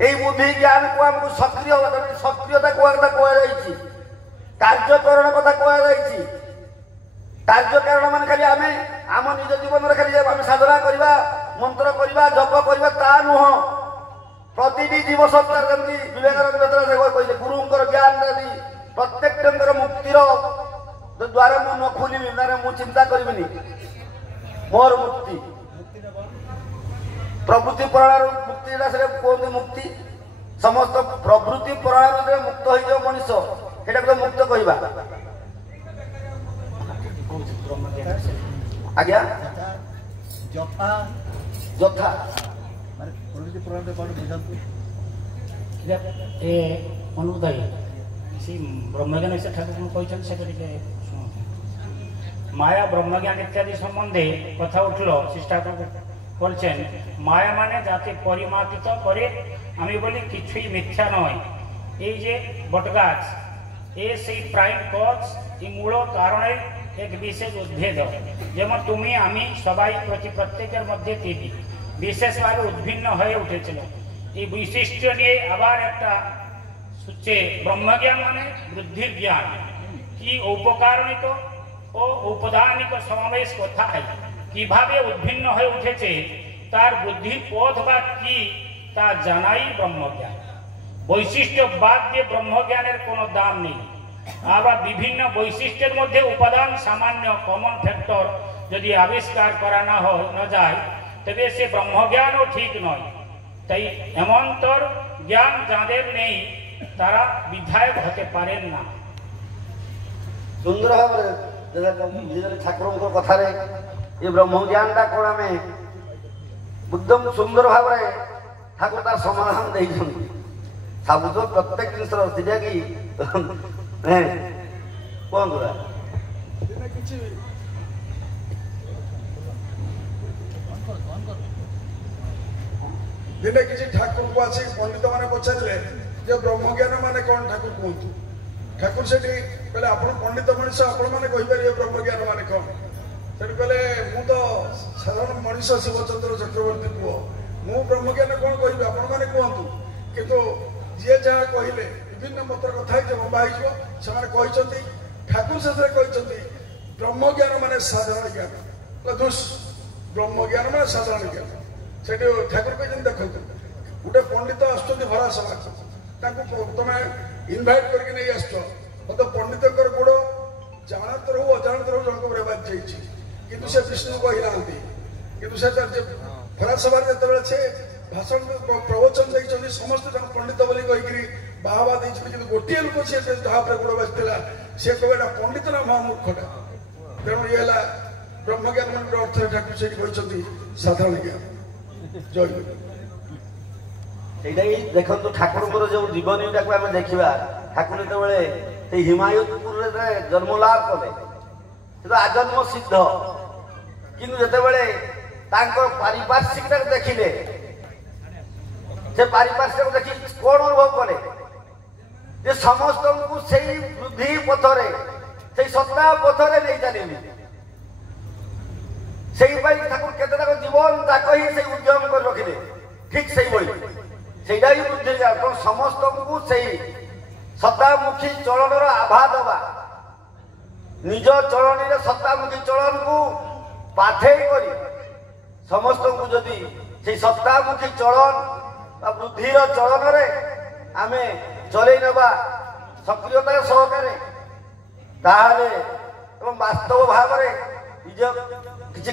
এই বুদ্ধি জ্ঞানକୁ ଆମକୁ ସକ୍ରିୟ ସକ୍ରିୟତା କୁହାଯାଇଛି, କାର୍ଯ୍ୟକରଣ କଥା କୁହାଯାଇଛି। କାର୍ଯ୍ୟକାରଣ ମାନେ ଖାଲି ଆମେ ଆମ ନିଜ ଜୀବନରେ ଖାଲି ଆମେ ସାଧନା କରିବା, ମନ୍ତ୍ର କରିବା, ଜପ କରିବା, ତା ନୁହଁ। ପ୍ରତିଟି ଜୀବ ସତ୍ତାର, ଯେମିତି ବିବେକାନନ୍ଦ କହିଲେ, ଗୁରୁଙ୍କର ଜ୍ଞାନ ବି ପ୍ରତ୍ୟେକଙ୍କର ମୁକ୍ତିର ଦ୍ୱାର ମୁଁ ନ ଖୋଲିବି, ମାନେ ମୁଁ ଚିନ୍ତା କରିବିନି ମୋର ମୁକ୍ତି। ପ୍ରବୃତ୍ତି ପରାୟଣରୁ ମୁକ୍ତି, ସେଟା କୁହନ୍ତି ମୁକ୍ତି। ସମସ୍ତ ପ୍ରବୃତ୍ତି ପରାୟଣରେ ମୁକ୍ତ ହେଇଯିବ ମଣିଷ, ସେଇଟାକୁ ମୁକ୍ତ କହିବା। ଆଜ୍ଞା, ଯଥା ଯଥା ମାନେ ପ୍ରବୃତ୍ତି ପରାୟଣରେ କ'ଣ ବୁଝାନ୍ତୁ? ଏ ଅନୁଦାୟୀ ସେ ବ୍ରହ୍ମଜ୍ଞାନ ବିଷୟ ଠାକୁର କହିଛନ୍ତି, সেটা ଟିକେ মায়া ব্রহ্মজ্ঞান ইত্যাদি সম্বন্ধে কথা উঠল। শিষ্টাচার্য বলছেন, মায়া মানে যাতে পরিমার্জিত করে, আমি বলি কিছুই মিথ্যা নয়। এই যে বটগাছ, এ সেই প্রাইম কজ, এই মূল কারণের এক বিশেষ উদ্ভেদ। যেমন তুমি আমি সবাই প্রত্যেকের মধ্যে তিনি বিশেষভাবে উদ্ভিন্ন হয়ে উঠেছিল। এই বৈশিষ্ট্য নিয়ে আবার একটা হচ্ছে ব্রহ্মজ্ঞান মানে বুদ্ধির জ্ঞান, কি ঔপকারণিক ও ঔপদানিক সমাবেশ কোথায়, কিভাবে উদ্ভিন্ন হয়ে উঠেছে, তার বুদ্ধির পথ বা কি তা জানাই ব্রহ্মজ্ঞান। বৈশিষ্ট্যবাদ দিয়ে ব্রহ্মজ্ঞানের কোনো দাম নেই। আবার বিভিন্ন বৈশিষ্ট্যের মধ্যে উপাদান সামান্য কমন ফ্যাক্টর যদি আবিষ্কার করা না যায়, তবে সে ব্রহ্মজ্ঞানও ঠিক নয়। তাই এমন্তর জ্ঞান যাদের নেই, তারা বিধায়ক হতে পারেন না। ସୁନ୍ଦର ଭାବରେ ଠାକୁରଙ୍କ କଥାରେ ଏ ବ୍ରହ୍ମ ଜ୍ଞାନଟା କ'ଣ ଆମେ ଏକଦମ ସୁନ୍ଦର ଭାବରେ ଠାକୁର ତାର ସମାଧାନ ଦେଇଛନ୍ତି। ସବୁ ତ ପ୍ରତ୍ୟେକ ଜିନିଷର ସେଟା କି କୁହନ୍ତୁ ଦିନେ କିଛି ଠାକୁରଙ୍କୁ ଆସି ପଣ୍ଡିତ ମାନେ ପଚାରିଲେ ଯେ ବ୍ରହ୍ମଜ୍ଞାନ ମାନେ କ'ଣ ଠାକୁର କୁହନ୍ତୁ। ଠାକୁର ସେଠି କହିଲେ, ଆପଣ ପଣ୍ଡିତ ମଣିଷ, ଆପଣ ମାନେ କହିପାରିବେ ବ୍ରହ୍ମଜ୍ଞାନ ମାନେ କ'ଣ? ସେଠି କହିଲେ, ମୁଁ ତ ସାଧାରଣ ମଣିଷ, ଶିବଚନ୍ଦ୍ର ଚକ୍ରବର୍ତ୍ତୀ ପୁଅ, ମୁଁ ବ୍ରହ୍ମଜ୍ଞାନ କ'ଣ କହିବି, ଆପଣ ମାନେ କୁହନ୍ତୁ। କିନ୍ତୁ ଯିଏ ଯାହା କହିଲେ ବିଭିନ୍ନ ମତର କଥା ହେଇଯିବ ଲମ୍ବା ହେଇଯିବ। ସେମାନେ କହିଛନ୍ତି ଠାକୁର ଶେଷରେ କହିଛନ୍ତି ବ୍ରହ୍ମଜ୍ଞାନ ମାନେ ସାଧାରଣ ଜ୍ଞାନ, ଦୁଷ୍ ବ୍ରହ୍ମଜ୍ଞାନ ମାନେ ସାଧାରଣ ଜ୍ଞାନ। ସେଠି ଠାକୁର କହିଛନ୍ତି ଦେଖନ୍ତୁ ଗୋଟେ ପଣ୍ଡିତ ଆସୁଛନ୍ତି ଭରା ସମାଜ, ତାଙ୍କୁ ତମେ ଇନଭାଇଟ୍ କରିକି ନେଇ ଆସୁଛ, ମତେ ପଣ୍ଡିତଙ୍କର ଗୋଡ଼ ଜାଣତ ରହୁ ଅଜାଣତ ରହୁ ଜଣଙ୍କ ଉପରେ ବାଜି ଯାଇଛି, କିନ୍ତୁ ସେ ବିଷ୍ଣୁ କହିନାହାନ୍ତି। କିନ୍ତୁ ସେ ଭରା ସଭାରେ ଯେତେବେଳେ ସେ ଭାଷଣ ପ୍ରବଚନ ଦେଇଛନ୍ତି ସମସ୍ତେ ତାଙ୍କୁ ପଣ୍ଡିତ ବୋଲି କହିକିରି ବାହାବା ଦେଇଛନ୍ତି, କିନ୍ତୁ ଗୋଟିଏ ଲୋକ ସିଏ ଯାହା ଉପରେ ଗୋଡ଼ ବାଜିଥିଲା ସେ କହିଲା ପଣ୍ଡିତ ନା ମହାମୂର୍ଖଟା। ତେଣୁ ଇଏ ହେଲା ବ୍ରହ୍ମଜ୍ଞାନ ମନ୍ଦିର ଅର୍ଥରେ ଠାକୁର ସେଠି କହିଛନ୍ତି ସାଧାରଣ ଜ୍ଞାନ। ଜୟ ଗୁରୁ। ସେଇଟା ହିଁ ଦେଖନ୍ତୁ ଠାକୁରଙ୍କର ଯୋଉ ଜୀବନୀଟାକୁ ଆମେ ଦେଖିବା, ଠାକୁର ଯେତେବେଳେ ସେଇ ହିମାୟତପୁରରେ ଜନ୍ମ ଲାଭ କଲେ ସେ ତ ଆଜନ୍ମ ସିଦ୍ଧ, କିନ୍ତୁ ଯେତେବେଳେ ତାଙ୍କ ପାରିପାର୍ଶ୍ୱିକଟାକୁ ଦେଖିଲେ ସେ ପାରିପାର୍ଶ୍ୱିକ ଦେଖି କଣ ଅନୁଭବ କଲେ ଯେ ସମସ୍ତଙ୍କୁ ସେଇ ବୃଦ୍ଧି ପଥରେ ସେଇ ସତ୍ତା ପଥରେ ନେଇ ଚାଲିଲେ। ସେଇପାଇଁ ତାକୁ କେତେଟାକ ଜୀବନ ଯାକ ହିଁ ସେଇ ଉଦ୍ୟମ କରି ରଖିଲେ। ଠିକ ସେଇଭଳି ସେଇଟା ହିଁ ବୃଦ୍ଧି ସମସ୍ତଙ୍କୁ ସେଇ ସତ୍ତାମୁଖୀ ଚଳନର ଆଭା ଦେବା, ନିଜ ଚଳନୀରେ ସତ୍ତାମୁଖୀ ଚଳନକୁ ପାଠେଇ କରି ସମସ୍ତଙ୍କୁ ଯଦି ସେଇ ସତ୍ତାମୁଖୀ ଚଳନ ବା ବୃଦ୍ଧିର ଚଳନରେ ଆମେ ଚଲେଇ ନେବା ସକ୍ରିୟତାର ସହକାରେ, ତାହେଲେ ଏବଂ ବାସ୍ତବ ଭାବରେ ନିଜ କିଛି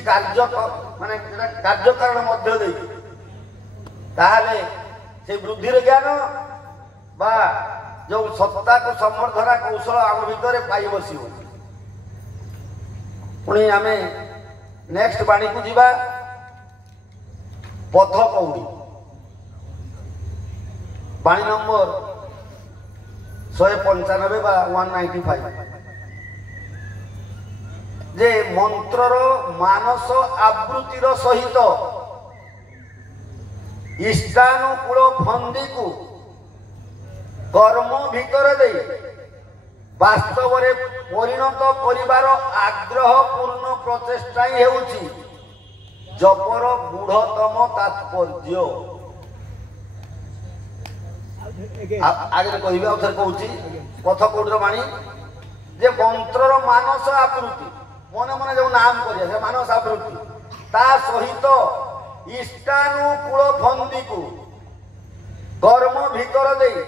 ମାନେ କାର୍ଯ୍ୟକାରଣ ମଧ୍ୟ ଦେଇ ତାହେଲେ ସେଇ ବୃଦ୍ଧିର ଜ୍ଞାନ ବା ଯୋଉ ସତ୍ତାକୁ ସମ୍ବର୍ଦ୍ଧନା କୌଶଳ ଆମ ଭିତରେ ପାଇ ବସିବ। ପୁଣି ଆମେ ନେକ୍ସଟ ବାଣୀକୁ ଯିବା। ପଥ କଉଡ଼ି ବାଣୀ ନମ୍ବର 195 ବା 195 ଯେ ମନ୍ତ୍ରର ମାନସ ଆବୃତ୍ତିର ସହିତ ଇଷ୍ଟାନୁକୂଳ ଫନ୍ଦିକୁ କର୍ମ ଭିତରେ ଦେଇ ବାସ୍ତବରେ ପରିଣତ କରିବାର ଆଗ୍ରହ ପୂର୍ଣ୍ଣ ପ୍ରଚେଷ୍ଟା ହିଁ ହେଉଛି ଜପର ଗୂଢ଼ତମ ତାତ୍ପର୍ଯ୍ୟ। ଆଗରେ କହିବି, ଆଉ ଥରେ କହୁଛି ପଥ କଉଡ଼ିର ବାଣୀ ଯେ ମନ୍ତ୍ରର ମାନସ ଆବୃତ୍ତି, ମନେ ମନେ ଯୋଉ ନାମ କରିବା ସେ ମାନସ ଆବୃତ୍ତି, ତା ସହିତ ଇଷ୍ଟାନୁକୂଳ ଫନ୍ଦିକୁ କର୍ମ ଭିତର ଦେଇ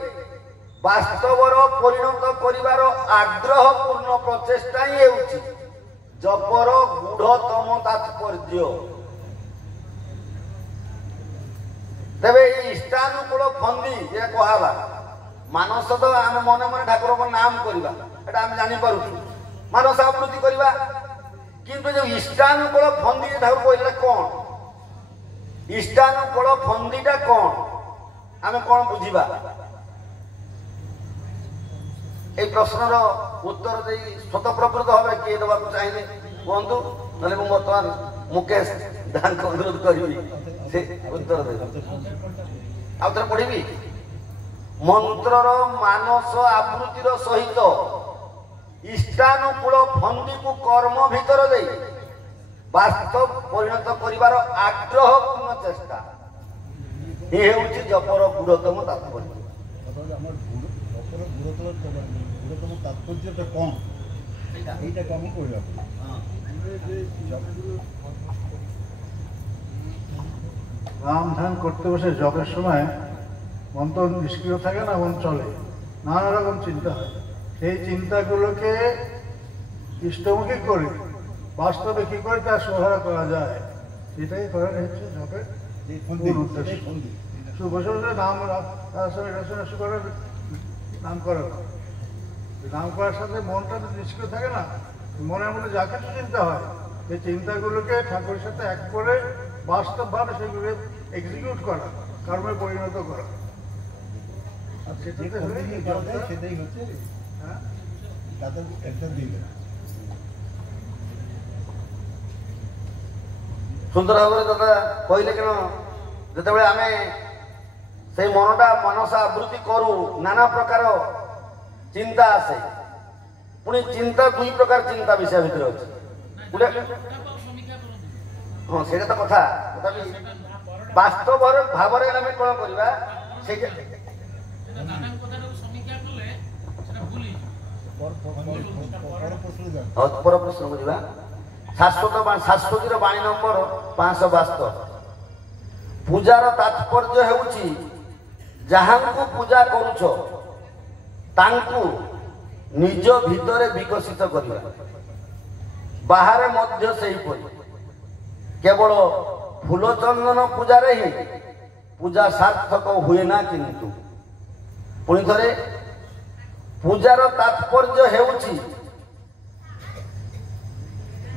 ବାସ୍ତବର ପରିଣତ କରିବାର ଆଗ୍ରହ ପୂର୍ଣ୍ଣ ପ୍ରଚେଷ୍ଟା ହିଁ ହେଉଛି ଜପର ଗୂଢ଼ତମ ତାତ୍ପର୍ଯ୍ୟ। ତେବେ ଏଇ ଇଷ୍ଟାନୁକୂଳ ଫନ୍ଦି ଯେ କୁହାବା, ମାନସ ତ ଆମେ ମନେ ମନେ ଠାକୁରଙ୍କ ନାମ କରିବା, ଏଟା ଆମେ ଜାଣିପାରୁଛୁ, ମାନସ ଆବୃତ୍ତି କରିବା, କିନ୍ତୁ ଯୋଉ ଇଷ୍ଟାନୁକୂଳ ଫନ୍ଦି ଠାକୁର କହିଲେ କଣ, ଇଷ୍ଟାନୁକୂଳ ଫନ୍ଦିଟା କଣ, ଆମେ କଣ ବୁଝିବା? এই প্রশ্নর উত্তর দেই স্বতঃপ্রবৃত্ত ভাবে কিଏ দেବାକୁ চাইলে କୁହନ୍ତୁ, ନହେଲେ ମୁଁ ବର୍ତ୍ତମାନ ମୁକେଶ ଦାଙ୍କୁ ଅନୁରୋଧ କରିବି ସେ ଉତ୍ତର ଦେବେ। ଆଉ ଥରେ ପଢିବି। ମନ୍ତ୍ରର ମାନସ ଆବୃତ୍ତିର ସହିତ ଇଷ୍ଟାନୁକୂଳ ଫନ୍ଦିକୁ କର୍ମ ଭିତର ଦେଇ ବାସ୍ତବ ପରିଣତ କରିବାର ଆଗ୍ରହ ପୂର୍ଣ୍ଣ ଚେଷ୍ଟା, ଏ ହେଉଛି ଜପର ଗୂଢ଼ତମ ତାତ୍ପର୍ଯ୍ୟ। তাৎপর্যটা কম, এইটা কেমন করে রাম ধ্যান করতে বসে জপের সময় মন তো নিষ্ক্রিয় থাকে না, মন চলে, নানা রকম চিন্তা হয়। সেই চিন্তাগুলোকে ইষ্টমুখী করে বাস্তবে কি করে তার সহায়তা করা যায়, সেটাই করা হচ্ছে জপের মূল উদ্দেশ্য। শুধু বসে বসে নাম করার নাম করার নাম করার সাথে মনটা তো নিষ্ক্রিয় থাকে না, মনের মধ্যে যা কিছু চিন্তা হয় এই চিন্তাগুলোকে ঠাকুরের সাথে এক করে বাস্তবভাবে সেগুলো এক্সিকিউট করা, কর্মে পরিণত করা। আর সেটাই হচ্ছে ସୁନ୍ଦର ଭାବରେ ଦାଦା କହିଲେ। କେନ ଯେତେବେଳେ ଆମେ ସେଇ ମନଟା ମାନସ ଆବୃତ୍ତି କରୁ, ନାନା ପ୍ରକାର ଚିନ୍ତା ଆସେ। ପୁଣି ଚିନ୍ତା ଦୁଇ ପ୍ରକାର ଚିନ୍ତା ବିଷୟ ଭିତରେ ଅଛି। ଗୋଟେ ହଁ ସେଇଟା ତ କଥା, ତଥାପି ବାସ୍ତବ ଭାବରେ ଆମେ କଣ କରିବା, ସେଇଟା पर प्रश्न को जीवा शाश्वत बाणी नंबर 572 पूजार तात्पर्य हेउची जहांकु पूजा करूछ तांकु निज भितरे विकसित करिवा बाहर मध्य सही परि केवल फूल चंदन पूजा ही पूजा सार्थक हुए ना किंतु पुणी थरे पूजार तात्पर्य हेउची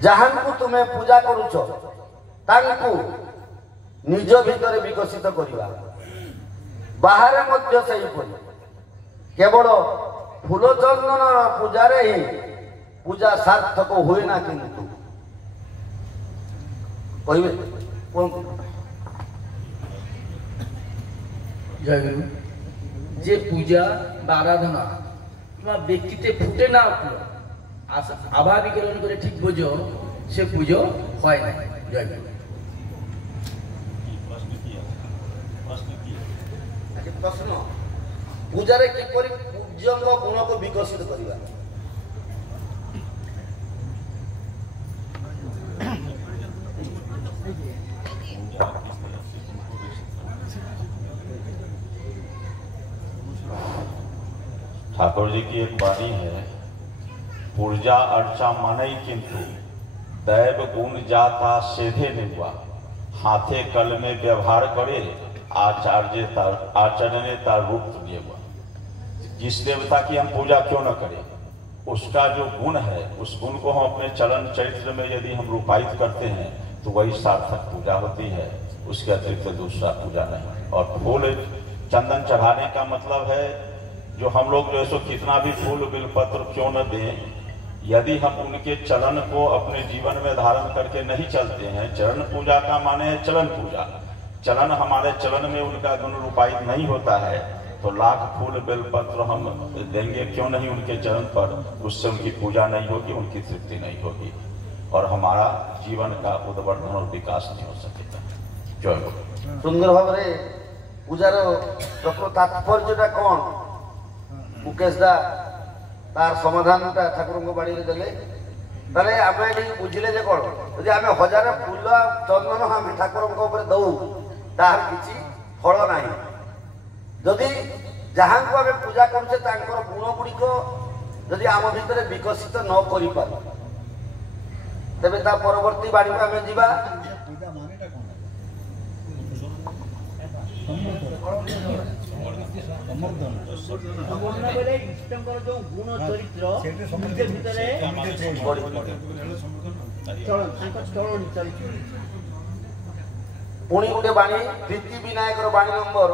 जहांकु तुमे पूजा करूछ तांकु निज भितरे विकसित करिवा बाहर मध्य सही परि केवल फूल चंदन पूजा ही पूजा सार्थक हुए ना किंतु कहबे जय गुरु जे पूजा बा आराधना किंवा व्यक्तिते फुटे ना आभाविकरण करे ठीक बुझो से पूजो হয় না जय गुरु प्रश्न पूजा रे किपरि पूज्यंग गुण को विकसित करिवा ठाकुर जी की एक वाणी है पूजा अर्चा मानई किंतु दैव गुण जाता सेधे निवा हाथे कल में व्यवहार करे आचरणे तार रूप हुआ। जिस देवता की हम पूजा क्यों न करें उसका जो गुण है उस गुण को हम अपने चरण चरित्र में यदि हम रूपायित करते हैं तो वही सार्थक पूजा होती है, उसके अतिरिक्त दूसरा पूजा नहीं। और फूल चंदन चढ़ाने का मतलब है जो हम लोग जो है सो कितना भी फूल बिलपत्र क्यों न दें, यदि हम उनके चरण को अपने जीवन में धारण करके नहीं चलते हैं, चरण पूजा का माने है चरण पूजा, चरण हमारे चरण में उनका गुण रूपायित नहीं होता है तो लाख फूल बेलपत्र हम देंगे क्यों नहीं उनके चरण पर, उससे उनकी पूजा नहीं होगी, उनकी तृप्ति नहीं होगी और हमारा जीवन का उद्वर्धन और विकास नहीं हो सकेगा। जय गुरु। सुंदर भाव पूजार प्रकृत तात्पर्यटा कौन मुकेश दा तार समाधानटा ठाकुर को बाड़ी देले ताले आमे बुझिले जे कोन यदि आमे हजार फूल चंदन आमे ठाकुर को ऊपर दऊ तार किछि फल नाही, यदि जहां को आमे पूजा करछे तांकर गुण गुडी को यदि आम भितर विकसित न करि पार तबे ता परवर्ती बाड़ी को आमे जीवा पूजा मानेटा कोन पुणी गोटे बाणी प्रीति विनायक बाणी नंबर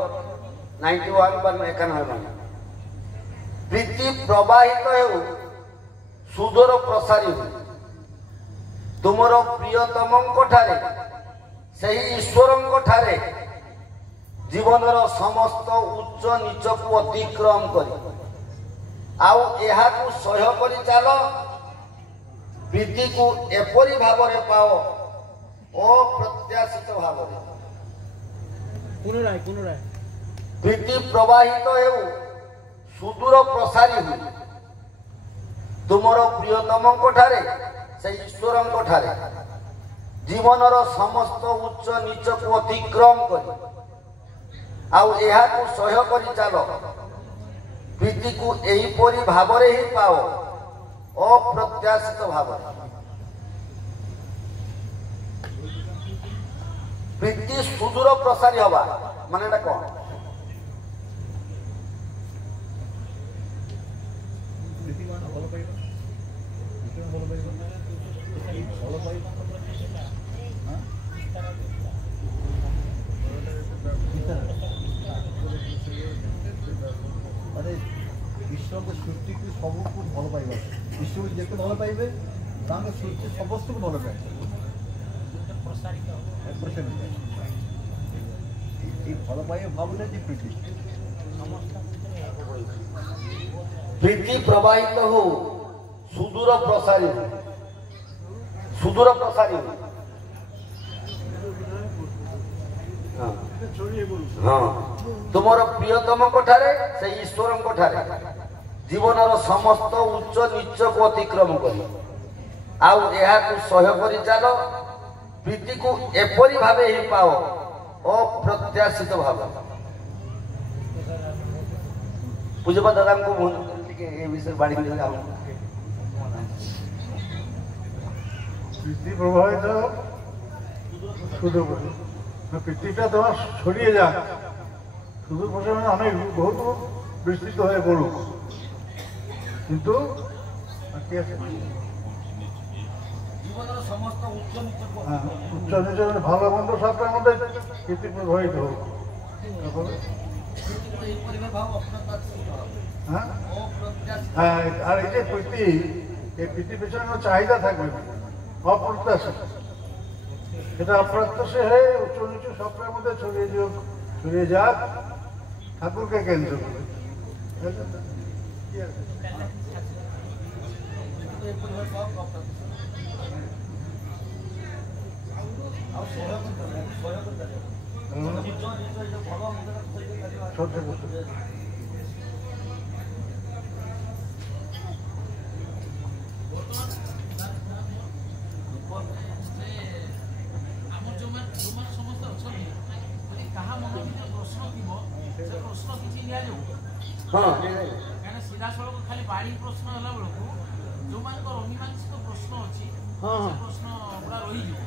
91 पर 91 बाणी प्रीति प्रवाहित हेउ सुदूर प्रसारी हो तुमर प्रियतम ठारे सही ईश्वर ठारे जीवनर समस्त उच्च नीच को अतिक्रम करी आउ सह्य करी चाल प्रीति को एपरी भाव में पाओ अप्रत्याशित भाव प्रीति प्रवाहित हेउ सुदूर प्रसारी हुई तुमर प्रियतम ठारे से ईश्वर ठारे जीवनर समस्त उच्च नीच को अतिक्रम करी आउ सह्य करी चाल प्रीति को एहीपरि भाव ही पाओ अप्रत्याशित भाव प्रीति सुदूर प्रसारी हवा माने कौन ईश्वर को सृष्टि को सब को भल पाइबा ईश्वर जिते भल पाइबे तांगे सृष्टि समस्त को भल पाइबे भल पाइबे भावना जी प्रीति प्रवाहित हो सुदूर प्रसारी हो हाँ तुमर प्रियतम ठारे से ईश्वर ठारे जीवनर समस्त उच्च नीच को अतिक्रम कर सह्य कर चल प्रीति को एपरी भाव ही पाओ अप्रत्याशित भाव पूज्यपाद दादा को विषय बाड़ी प्रीति प्रभावित प्रीतिटा তোমার ছড়িয়ে যাক শুধু প্রশাসনে অনেক বহুত বিস্তৃত হয়ে পড়ুক কিন্তু উচ্চ নিচের ভালো মন্দ সবটার মধ্যে প্রীতি প্রভাবিত হোক হ্যাঁ আর এই যে প্রীতি এই প্রীতি পেছনে কোনো চাহিদা থাকবে না অপ্রত্যাশিত এটা অপ্রত্যাশী হয়ে উচ্চ নিচু সবটার মধ্যে ছড়িয়ে যাক ঠাকুরকে কেন্দ্র করে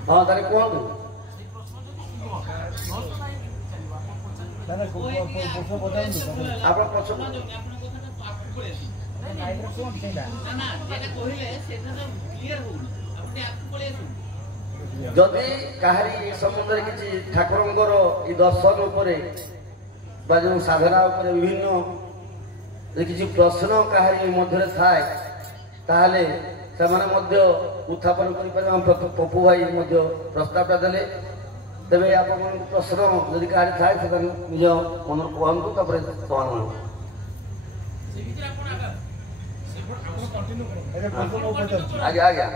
हाँ तारे कहतु जदि कहारी सम्बन्ध किसी ठाकुरंकर ई दर्शन उपरे बा जो साधना उपरे विभिन्न किसी प्रश्न कहारी मध्य थाए ताहले सेमाने मध्य उत्थापन कर पप्पू भाई मध्य प्रस्तावटा देले तेरे आप प्रश्न यदि कहारी थाए से निज मन कहतु तापर आज्ञा आज्ञा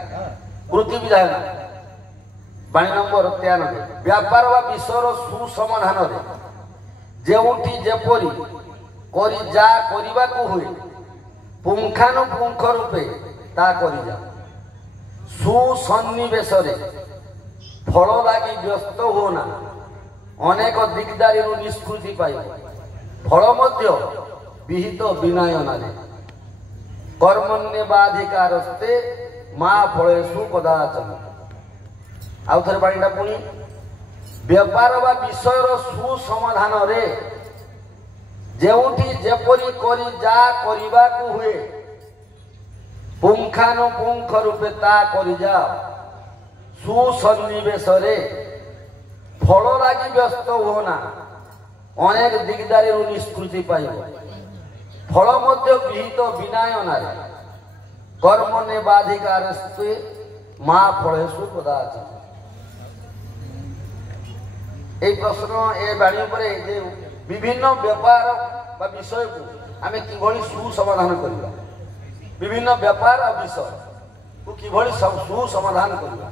वृत्ति विधान बाणी नंबर 93 व्यापार व विषयर सुसमाधान जेउठी जेपरी करी जा करिबा को हुए पुंखानुपुंख रूपे ता करी जा सुसन्निवेश फल लगी व्यस्त होना अनेक दिगदारी निष्कृति पाई फल मध्य विहित विनयन कर्मण्यवाधिकारस्ते माँ फलेषु कदाचन आउ थे बाणीटा पुणी व्यापार व विषयर सुसमाधान रे जेउठी जेपरी करी जा करिबा को हुए पुंखानुपुंख रूपे ता करी जा सुसन्निवेश फल लगी व्यस्त होना अनेक दिगदारी निष्कृति पाई फल मध्य विहित विनयन कर्मण्यवाधिकार माँ फलेषु कदाचन এই প্রশ্ন এ বাণী উপরে যে বিভিন্ন ব্যাপার বা বিষয়কু আমি কিভাবে সুসমাধান করিবা বিভিন্ন ব্যাপার আর বিষয় কু কিভাবে সুসমাধান করিবা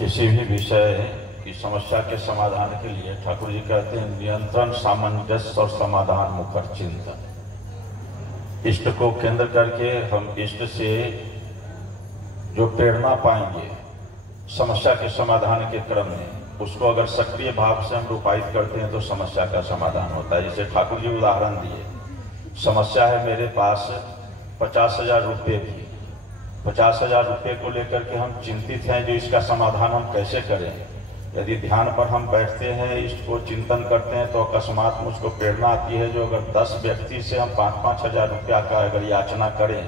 किसी भी विषय की समस्या के समाधान के लिए ठाकुर जी कहते हैं नियंत्रण, सामंजस्य और समाधान मुखर चिंतन। इष्ट को केंद्र करके हम इष्ट से जो प्रेरणा पाएंगे समस्या के समाधान के क्रम में, उसको अगर सक्रिय भाव से हम रूपायित करते हैं तो समस्या का समाधान होता है। जैसे ठाकुर जी उदाहरण दिए, समस्या है मेरे पास 50,000 रुपये की, 50,000 रुपये को लेकर के हम चिंतित हैं, जो इसका समाधान हम कैसे करें। यदि ध्यान पर हम बैठते हैं, इसको चिंतन करते हैं, तो अकस्मात मुझको प्रेरणा आती है जो अगर 10 व्यक्ति से हम 5-5 हज़ार रुपया का अगर याचना करें,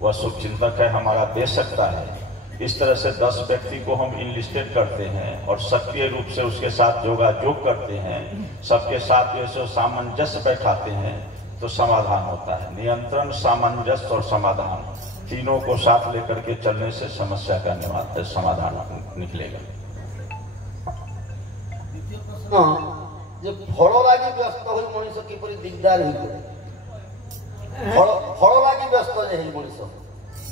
वह शुभ चिंतक है हमारा दे सकता है। इस तरह से 10 व्यक्ति को हम इनलिस्टेड करते हैं और सक्रिय रूप से उसके साथ योगायोग करते हैं, सबके साथ जैसे सामंजस्य बैठाते हैं तो समाधान होता है। नियंत्रण, सामंजस्य और समाधान तीनों को साथ लेकर के चलने से समस्या का समाधान निकलेगा। ପ୍ରଶ୍ନ ଯେ ଫଳ ଲାଗି ବ୍ୟସ୍ତ ହୋଇ ମଣିଷ କିପରି ଦିଗଦାର ହୋଇଯାଏ। ଫଳ ଲାଗି ବ୍ୟସ୍ତ ଯେ ହେଇ ମଣିଷ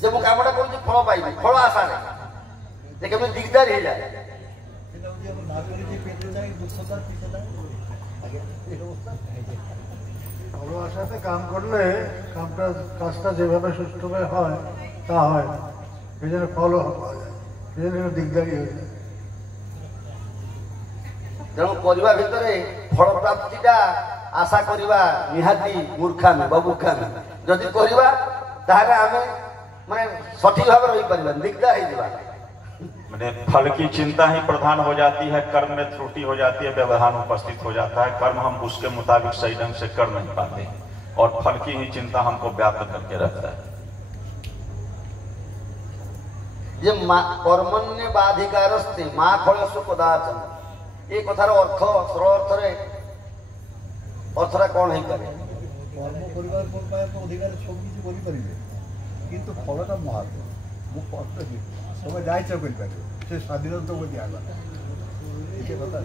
ଯେ ମୁଁ କାମଟା କରୁଛି ଫଳ ପାଇବି, ଫଳ ଆଶାରେ ଯେ କେମିତି ଦିଗଦାର ହେଇଯାଏ। ভালো আশাতে কাম করলে কাজটা যেভাবে সুষ্ঠুভাবে হয় তা হয় না, এই জন্য ফলও পাওয়া যায়, এই জন্য দিকদারি হয়ে যায়। ତେଣୁ କରିବା ଭିତରେ ଫଳ ପ୍ରାପ୍ତିଟା ଆଶା କରିବା ନିହାତି ମୂର୍ଖାମି ବା ମୂର୍ଖାମି। ଯଦି କରିବା ତାହେଲେ ଆମେ ମାନେ ସଠିକ ଭାବରେ ରହିପାରିବା, ଦିଗଦାର ହେଇଯିବା। मैंने फल की चिंता ही प्रधान हो जाती है, कर्म में त्रुटि हो जाती है, व्यवधान उपस्थित हो जाता है, कर्म हम उसके मुताबिक सही ढंग से कर नहीं पाते और फल की ही चिंता हमको व्याप्त करके रखता है। जे कर्मण्य बाधिकारस्ते माँ फलस्व पदार्थम, ये कथार अर्थ सरल अर्थरा कौन है पारे? কর্ম করিবার অধিকার সব কিছু করিপারিবে, কিন্তু ফলটা মহাত্ম মু কষ্ট কি সবাই যা ইচ্ছা করিপারে, সে স্বাধীনতা বলি আলাদা। এটা কথা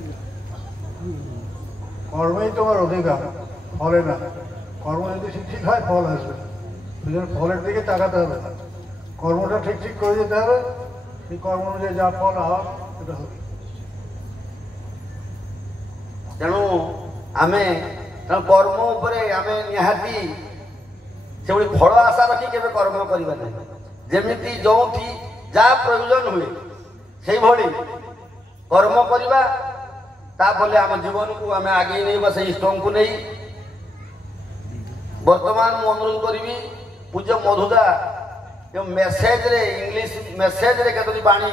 কর্মই তোমার অধিকার, ফলে না। কর্ম যদি ঠিক হয় ফল আসবে, ওই জন্য ফলের দিকে তাকাতে হবে না, কর্মটা ঠিক করে যেতে হবে, সেই কর্ম অনুযায়ী যা ফল হওয়ার সেটা হবে। ତେଣୁ ଆମେ କର୍ମ ଉପରେ ଆମେ ନିହାତି ସେଭଳି ଫଳ ଆଶା ରଖି କେବେ କର୍ମ କରିବା ନାହିଁ। ଯେମିତି ଯେଉଁଠି ଯାହା ପ୍ରয়োଜନ ହୁଏ ସେଇଭଳି କର୍ମ କରିବା, ତାପରେ ଆମ ଜୀବନକୁ ଆମେ ଆଗେଇ ନେଇବା ସେଇ ଇଷ୍ଟଙ୍କୁ ନେଇ। ବର୍ତ୍ତମାନ ମୁଁ ଅନୁରୋଧ କରିବି ପୂଜ୍ୟ ମଧୁଦା ଯେଉଁ ମେସେଜରେ ଇଂଲିଶ ମେସେଜରେ କେତୋଟି ବାଣୀ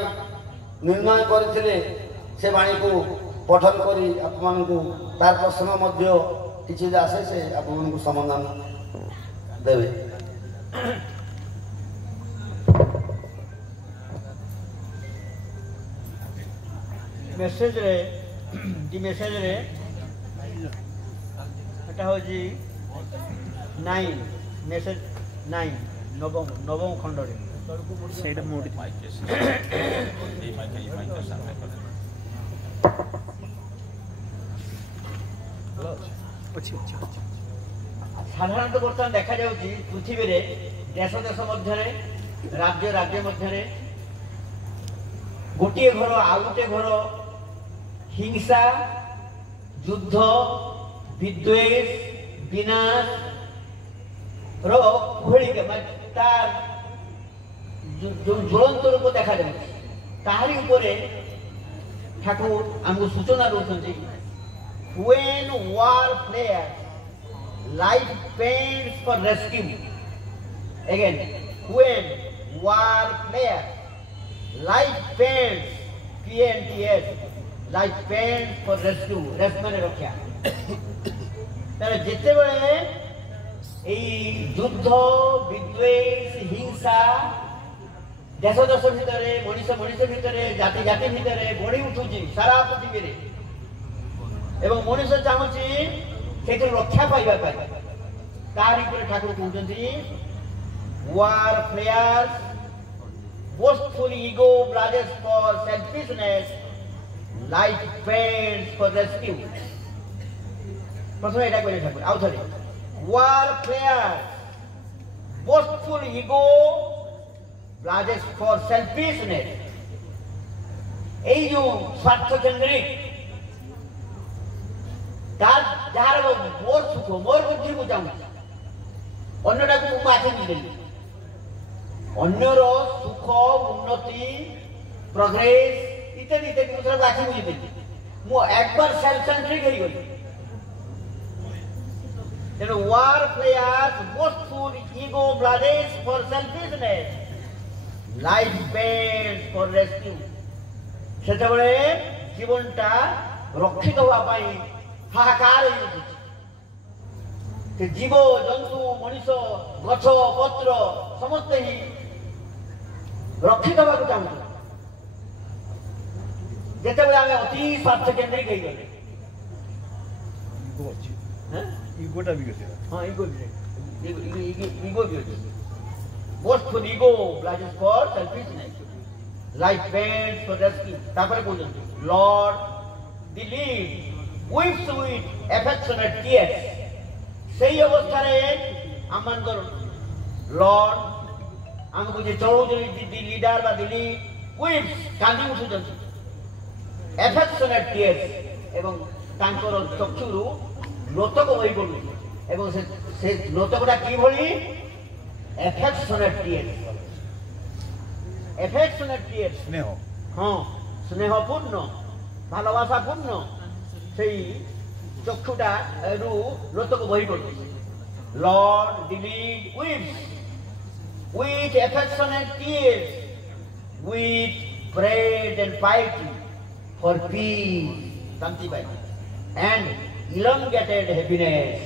ନିର୍ଣ୍ଣୟ କରିଥିଲେ ସେ ବାଣୀକୁ ପଠନ କରି ଆପଣମାନଙ୍କୁ ତାର ପ୍ରଶ୍ନ ମଧ୍ୟ କିଛି ଆସେ ସେ ଆପଣମାନଙ୍କୁ ସମାଧାନ ଦେବେ। ମେସେଜରେ ଏଟା ହେଉଛି 9 ମେସେଜ 9 ନବମ ଖଣ୍ଡରେ ସେଇଟା ମୋଡ଼ି ସାଧାରଣତଃ ବର୍ତ୍ତମାନ ଦେଖାଯାଉଛି ପୃଥିବୀରେ ଦେଶ ମଧ୍ୟରେ, ରାଜ୍ୟ ମଧ୍ୟରେ ଗୋଟିଏ ଘର ଆଉ ଗୋଟିଏ ଘର ହିଂସା, ଯୁଦ୍ଧ, ବିଦ୍ୱେଷ, ବିନାଶର କୁହଳିକା ତାର ଯେଉଁ ଜ୍ୱଳନ୍ତ ରୂପ ଦେଖାଯାଉଛି, ତାହାରି ଉପରେ ଠାକୁର ଆମକୁ ସୂଚନା ଦେଉଛନ୍ତି। When war flares, life pains for rescue. Again, when war flares, life pains, PNTS, life pains for rescue. Rescue মানে রক্ষা। তাহলে যেতেবেলে এই যুদ্ধ, বিদ্বেষ, হিংসা দেশ ভিতরে, মଣିଷ ভিতরে, জাতি ভিতরে বড়ি উঠুଛି সারা পৃথিবীরে এবং মଣିଷ ଚାହୁଁଛି ସେଇଥିରୁ ରକ୍ଷା ପାଇବା ପାଇଁ। ତାରି ଉପରେ ଠାକୁର କହୁଛନ୍ତି war flares, boastful ego blushes for selfishness, life pains for rescue. ପ୍ରଥମେ ଏଇଟା କହିଲେ ଠାକୁର, ଆଉ ଥରେ war flares, boastful ego blushes for selfishness. এই ଯେଉଁ ସ୍ୱାର୍ଥ କେନ୍ଦ୍ରିକ ଯାହାର ମୋର ସୁଖ, ମୋର ବୁଦ୍ଧି ମୁଁ ଚାହୁଁଛି, ଅନ୍ୟଟାକୁ ମୁଁ ଆଖି ବୁଝେଇଲି, ଅନ୍ୟର ସୁଖ, ଉନ୍ନତି, ପ୍ରୋଗ୍ରେସ ଇତ୍ୟାଦି ଇତ୍ୟାଦି ମୁଁ ସେଟାକୁ ଆଖି ବୁଝେଇଦେଲି, ମୁଁ একবার ସେଲ୍ଫ ସେଣ୍ଟ୍ରିକ ହେଇଗଲି। ତେଣୁ war flares, boastful ego blushes for selfishness, life pains for rescue. ସେତେବେଳେ ଜୀବନଟା ରକ୍ଷିତ ହେବା ପାଇଁ ହାହାକାର ହେଇଯାଉଛି। ଜୀବ ଜନ୍ତୁ, ମଣିଷ, ଗଛ ପତ୍ର ସମସ୍ତେ ହିଁ ରକ୍ଷିତ ହେବାକୁ ଚାହୁଁଛୁ। ଯେତେବେଳେ ଆମେ ଅତି ସ୍ୱାର୍ଥ କେନ୍ଦ୍ରିକ ହେଇଗଲେ, ଇଗୋଟା ବି ଅଛି। ହଁ, ଇଗୋ ବି ଅଛି। boastful ego blushes for selfishness, life pains for rescue. ତାପରେ କହୁଛନ୍ତି Lord, believe weeps with affectionate tears. সেই অবস্থায় আমাদের লর্ড ଆମକୁ ଯେ ଚଳଉଛନ୍ତି ଲିଡର ବା ଦିଲ୍ଲୀ weeps କାନ୍ଦି ଉଠୁଛନ୍ତି affectionate tears ଏବଂ ତାଙ୍କର ଚକ୍ଷୁରୁ ଲୋତକ ବହି ପଡୁଛି ଏବଂ ସେ ଲୋତକଟା କିଭଳି affectionate tears ସ୍ନେହ ହଁ ସ୍ନେହପୂର୍ଣ୍ଣ ଭାলোবাসাপূর্ণ সেই চক্ষুটা রু লোতক বহি পড়ছে Lord ডিলিড with affectionate tears with bread and piety for peace শান্তি পাই and elongated happiness.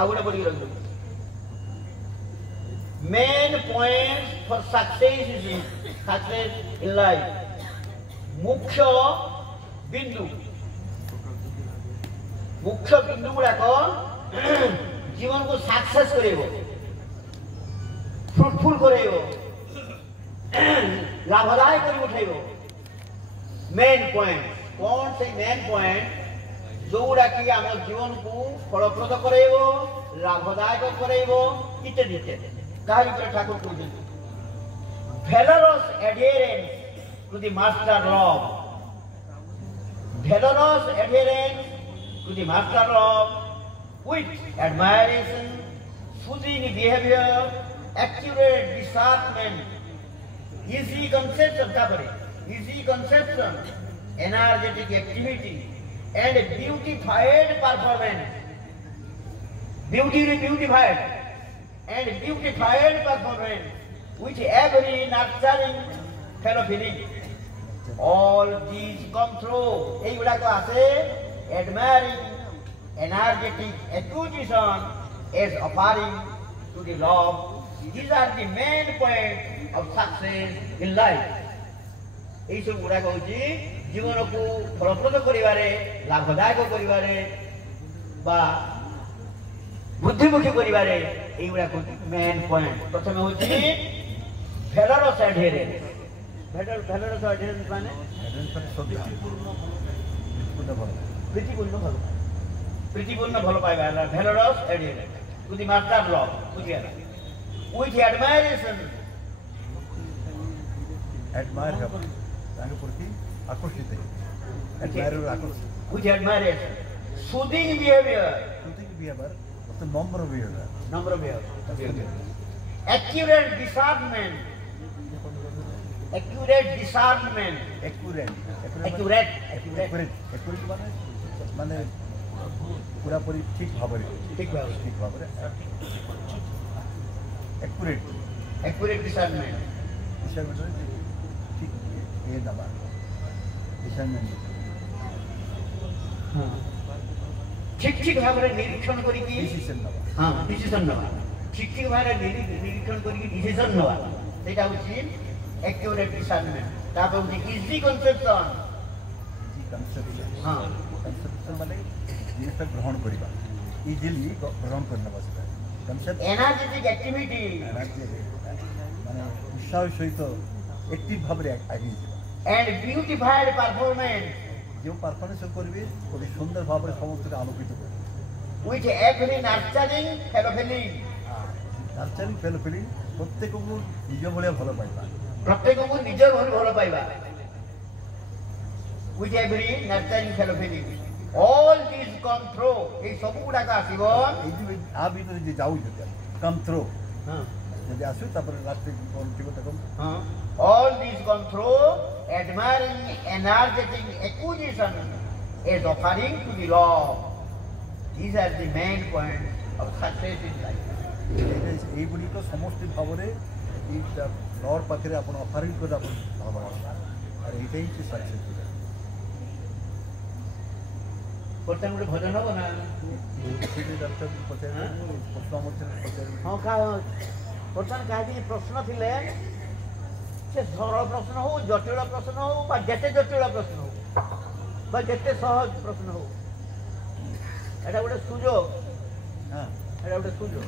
Agora podi rangdu main points for success in life. Mukhya bindu गुड़ाक जीवन को सक्सेस फ्रुटफुल लाभदायक उठेब मेन पॉइंट कौन से मेन पॉइंट जोड़ा कि आम जीवन को फलप्रद करेब लाभदायक करेब इत्यादि इत्यादि तारी पर ठाकुर कहते valorous adherence to the master love, valorous adherence to the master love with admiration, soothing behavior, accurate discernment, easy conception, energetic activity, and beautified performance. Beautified performance with every nurturing fellow feeling. All these come through. Admiring, energetic acquisition is offering to the love. These are the main points of success in life. এই সব গুড়াক হচ্ছে জীবনকু ফলপ্রদ করিবারে লাভদায়ক করিবারে বা বুদ্ধিমুখী করিবারে এইগুড়াক হচ্ছে main point. প্রথমে হচ্ছে ভ্যালোরাস অ্যাডহেরেন্স। ভ্যালোরাস অ্যাডহেরেন্স মানে प्रीतिपूर्ण भल पाइबा valorous adherence to the master love with admiration, with admiration, soothing behavior, number of behavior, accurate discernment, মানে পুরাপুরি ঠিক ভাবে accurate discernment ঠিক ইয়ে দেওয়া ডিসাইনমেন্ট ঠিক ভাবে নিরীক্ষণ করি কি ডিসিশন নেওয়া ঠিক ভাবে নিরীক্ষণ করি কি ডিসিশন নেওয়া সেটা হচ্ছে accurate discernment. তারপর হচ্ছে easy conception মানে জিনিসটা গ্রহণ করিবা ইজিলি গ্রহণ করে নেবা সেটা কনসেপ্ট এনার্জেটিক অ্যাক্টিভিটি মানে উৎসাহের সহিত অ্যাক্টিভ ভাবে এগিয়ে যাবা এন্ড বিউটিফাইড পারফরম্যান্স যে পারফরম্যান্স করবে অতি সুন্দর ভাবে সমস্তকে আলোকিত করবে with every nurturing fellow feeling প্রত্যেককে নিজ ভলিয়া ভালো পাইবা প্রত্যেককে নিজের ভলি ভালো পাইবা with every nurturing fellow feeling. All these come through. এই সবগুড়াক আসিব এই যে আ ভিতরে যে যাও যদি come through যদি আসে তারপরে রাতে কোন কি কথা কম all these come through admiring, energetic acquisition is offering to the Lord. These are the main points of success in life. এইগুলি তো সমষ্টি ভাবে এই লর্ড পাখরে আপন অফারিং করে আপন ভালোবাসা আর এইটাই হচ্ছে সাকসেস। ବର୍ତ୍ତମାନ ଗୋଟେ ଭଜନ ହବ ନା ହଁ ବର୍ତ୍ତମାନ କାହାକି ପ୍ରଶ୍ନ ଥିଲେ ସେ ସରଳ ପ୍ରଶ୍ନ ହଉ ଜଟିଳ ପ୍ରଶ୍ନ ହଉ ବା ଯେତେ ଜଟିଳ ପ୍ରଶ୍ନ ହଉ ବା ଯେତେ ସହଜ ପ୍ରଶ୍ନ ହଉ ଏଇଟା ଗୋଟେ ସୁଯୋଗ ଏଇଟା ଗୋଟେ ସୁଯୋଗ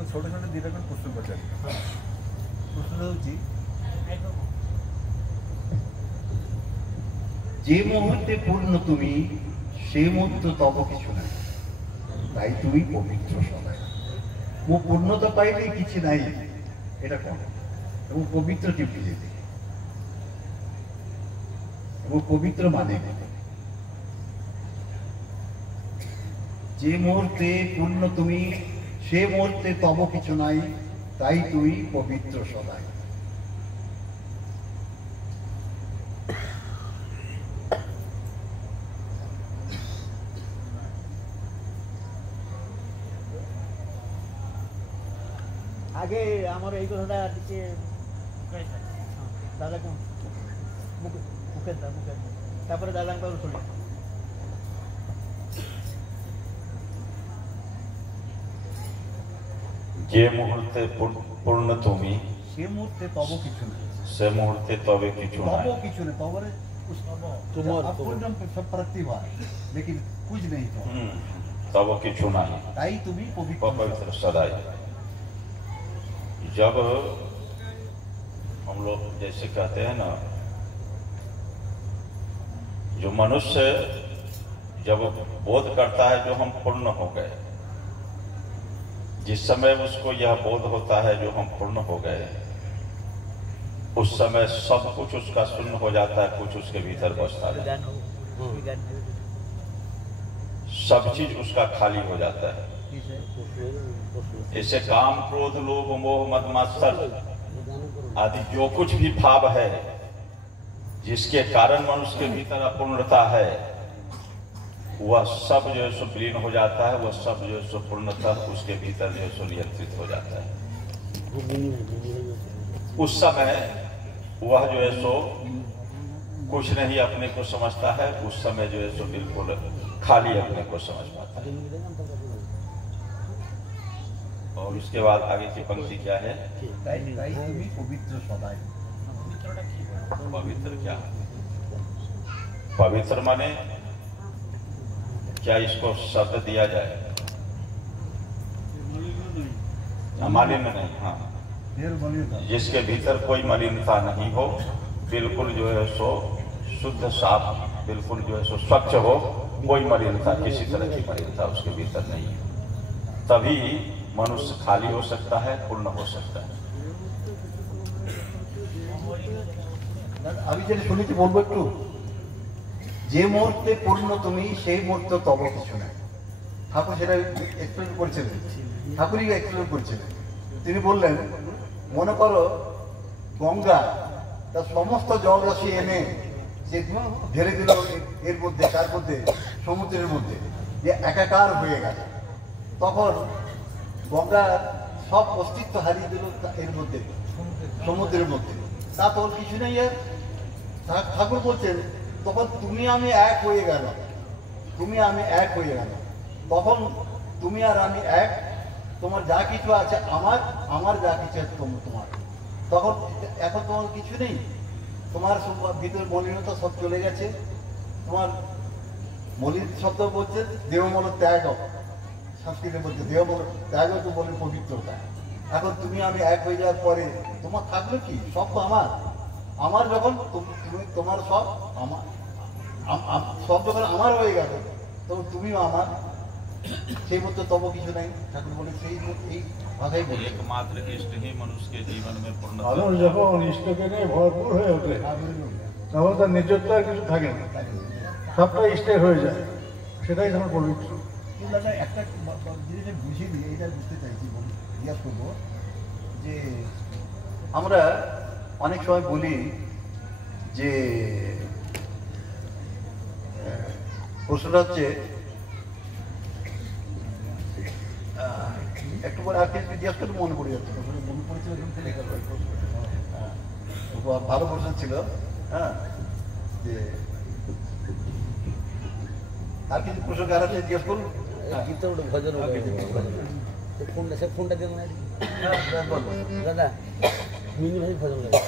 ମୁଁ ଛୋଟ ଛୋଟ ଦୁଇଟା ଖଣ୍ଡେ ପ୍ରଶ୍ନ ପଚାରିବି। ପ୍ରଶ୍ନ ହେଉଛି যে মুহূর্তে পূর্ণ তুমি সেই মুহূর্তে তব কিছু নাই, তাই তুমি পবিত্র সদাই। ମୁଁ ପୂର୍ଣ୍ଣତା ପାଇଲେ କିଛି ନାହିଁ, ଏଇଟା କ'ଣ? ଏବଂ ପବିତ୍ର କେମିତି ଯେତେ এবং পবিত্র মানে যে মুহূর্তে পূর্ণ তুমি সে মুহূর্তে তব কিছু নাই, তাই তুই পবিত্র সদাই। আগে আমার এই কথাটা ଟିକେ দাদা কোন মুখে তারপরে দাদাଙ୍କ ପାଖରୁ ଶୁଣିବା। যে মুহূর্তে পূর্ণ তুমি সে মুহূর্তে তব কিছু নাই, সে মুহূর্তে তবে কিছু নাই, तब কিছু नहीं, तब सब प्रतिभा लेकिन कुछ नहीं तो तब কিছু নাই, ताई तुम्ही पवित्र सदाई। जब हम लोग जैसे कहते हैं ना, जो मनुष्य जब बोध करता है जो हम पूर्ण हो गए, जिस समय उसको यह बोध होता है जो हम पूर्ण हो गए, उस समय सब कुछ उसका शून्य हो जाता है, कुछ उसके भीतर बसता है, सब चीज उसका खाली हो जाता है। जैसे काम क्रोध लोभ मोह मद मात्सर आदि जो कुछ भी भाव है जिसके कारण मनुष्य के भीतर अपूर्णता है, वह सब जो है सो विलीन हो जाता है, वह सब जो है सो पूर्णतः उसके भीतर जो है सो नियंत्रित हो जाता है। उस समय वह जो है सो कुछ नहीं अपने को समझता है, उस समय जो है सो बिल्कुल खाली अपने को समझ पाता है। और उसके बाद आगे की पंक्ति क्या है? पवित्र सदाई। पवित्र क्या? पवित्र माने क्या इसको शब्द दिया जाए? मालिन्य नहीं, हाँ, जिसके भीतर कोई मलिनता नहीं हो, बिल्कुल जो है सो शुद्ध साफ, बिल्कुल जो है सो स्वच्छ हो, कोई मलिनता किसी तरह की मलिनता उसके भीतर नहीं है, तभी मनुष्य खाली हो सकता है, पूर्ण हो सकता है। আমি যেটা শুনেছি বলবো একটু, যে মুহূর্তে পূর্ণ তুমি সেই মুহূর্তে তব কিছু নাই। ঠাকুর সেটা এক্সপ্লেন করেছিলেন, ঠাকুরই এক্সপ্লেন করেছিলেন। তিনি বললেন, মনে করো গঙ্গা তার সমস্ত জল রাশি এনে যে ঢেলে দিল এর মধ্যে, তার মধ্যে সমুদ্রের মধ্যে, যে একাকার হয়ে গেল, তখন গঙ্গার সব অস্তিত্ব হারিয়ে দিল এর মধ্যে, সমুদ্রের মধ্যে। তা তোর কিছু নেই। ঠাকুর বলছেন তখন তুমি আমি এক হয়ে গেল, তুমি আমি এক হয়ে গেল, তখন তুমি আর আমি এক, তোমার যা কিছু আছে আমার, আমার যা কিছু আছে তোমার। তখন এখন তোমার কিছু নেই, তোমার ভিতরে মলিনতা সব চলে গেছে। তোমার মলিন শব্দ বলছে দেহমল ত্যাগ, সংস্কৃতের মধ্যে দেহমল ত্যাগ তো বলে পবিত্রতা। এখন তুমি আমি এক হয়ে যাওয়ার পরে তোমার থাকলো কি? সব তো আমার। আমার যখন তুমি তোমার সব আমার, সব যখন আমার হয়ে গেল তখন তুমিও আমার, সেই মতো তব কিছু নাই। ঠাকুর বলে সেই এই কথাই বলে एकमात्र इष्ट ही मनुष्य के जीवन में पूर्णता। মানুষ যখন ইষ্টকে নিয়ে ভরপুর হয়ে ওঠে তখন তার নিজস্ব আর কিছু থাকে না, সবটা ইষ্টের হয়ে যায়, সেটাই আমার পবিত্র। কিন্তু দাদা একটা জিনিস বুঝিয়ে দিই, এটা বুঝতে চাইছি, জিজ্ঞাস করবো যে আমরা অনেক সময় বলি যে প্রশ্নটা হচ্ছে একটু পরে আর কিছু জিজ্ঞাসা করতে মনে পড়ে যাচ্ছে, মনে পড়েছিল ভালো প্রশ্ন ছিল। হ্যাঁ, যে আর কিছু প্রশ্ন কার আছে জিজ্ঞাসা করুন। গীত ভজন সে ফোনটা দেন দাদা, মিনি ভাই ভজন লাগে।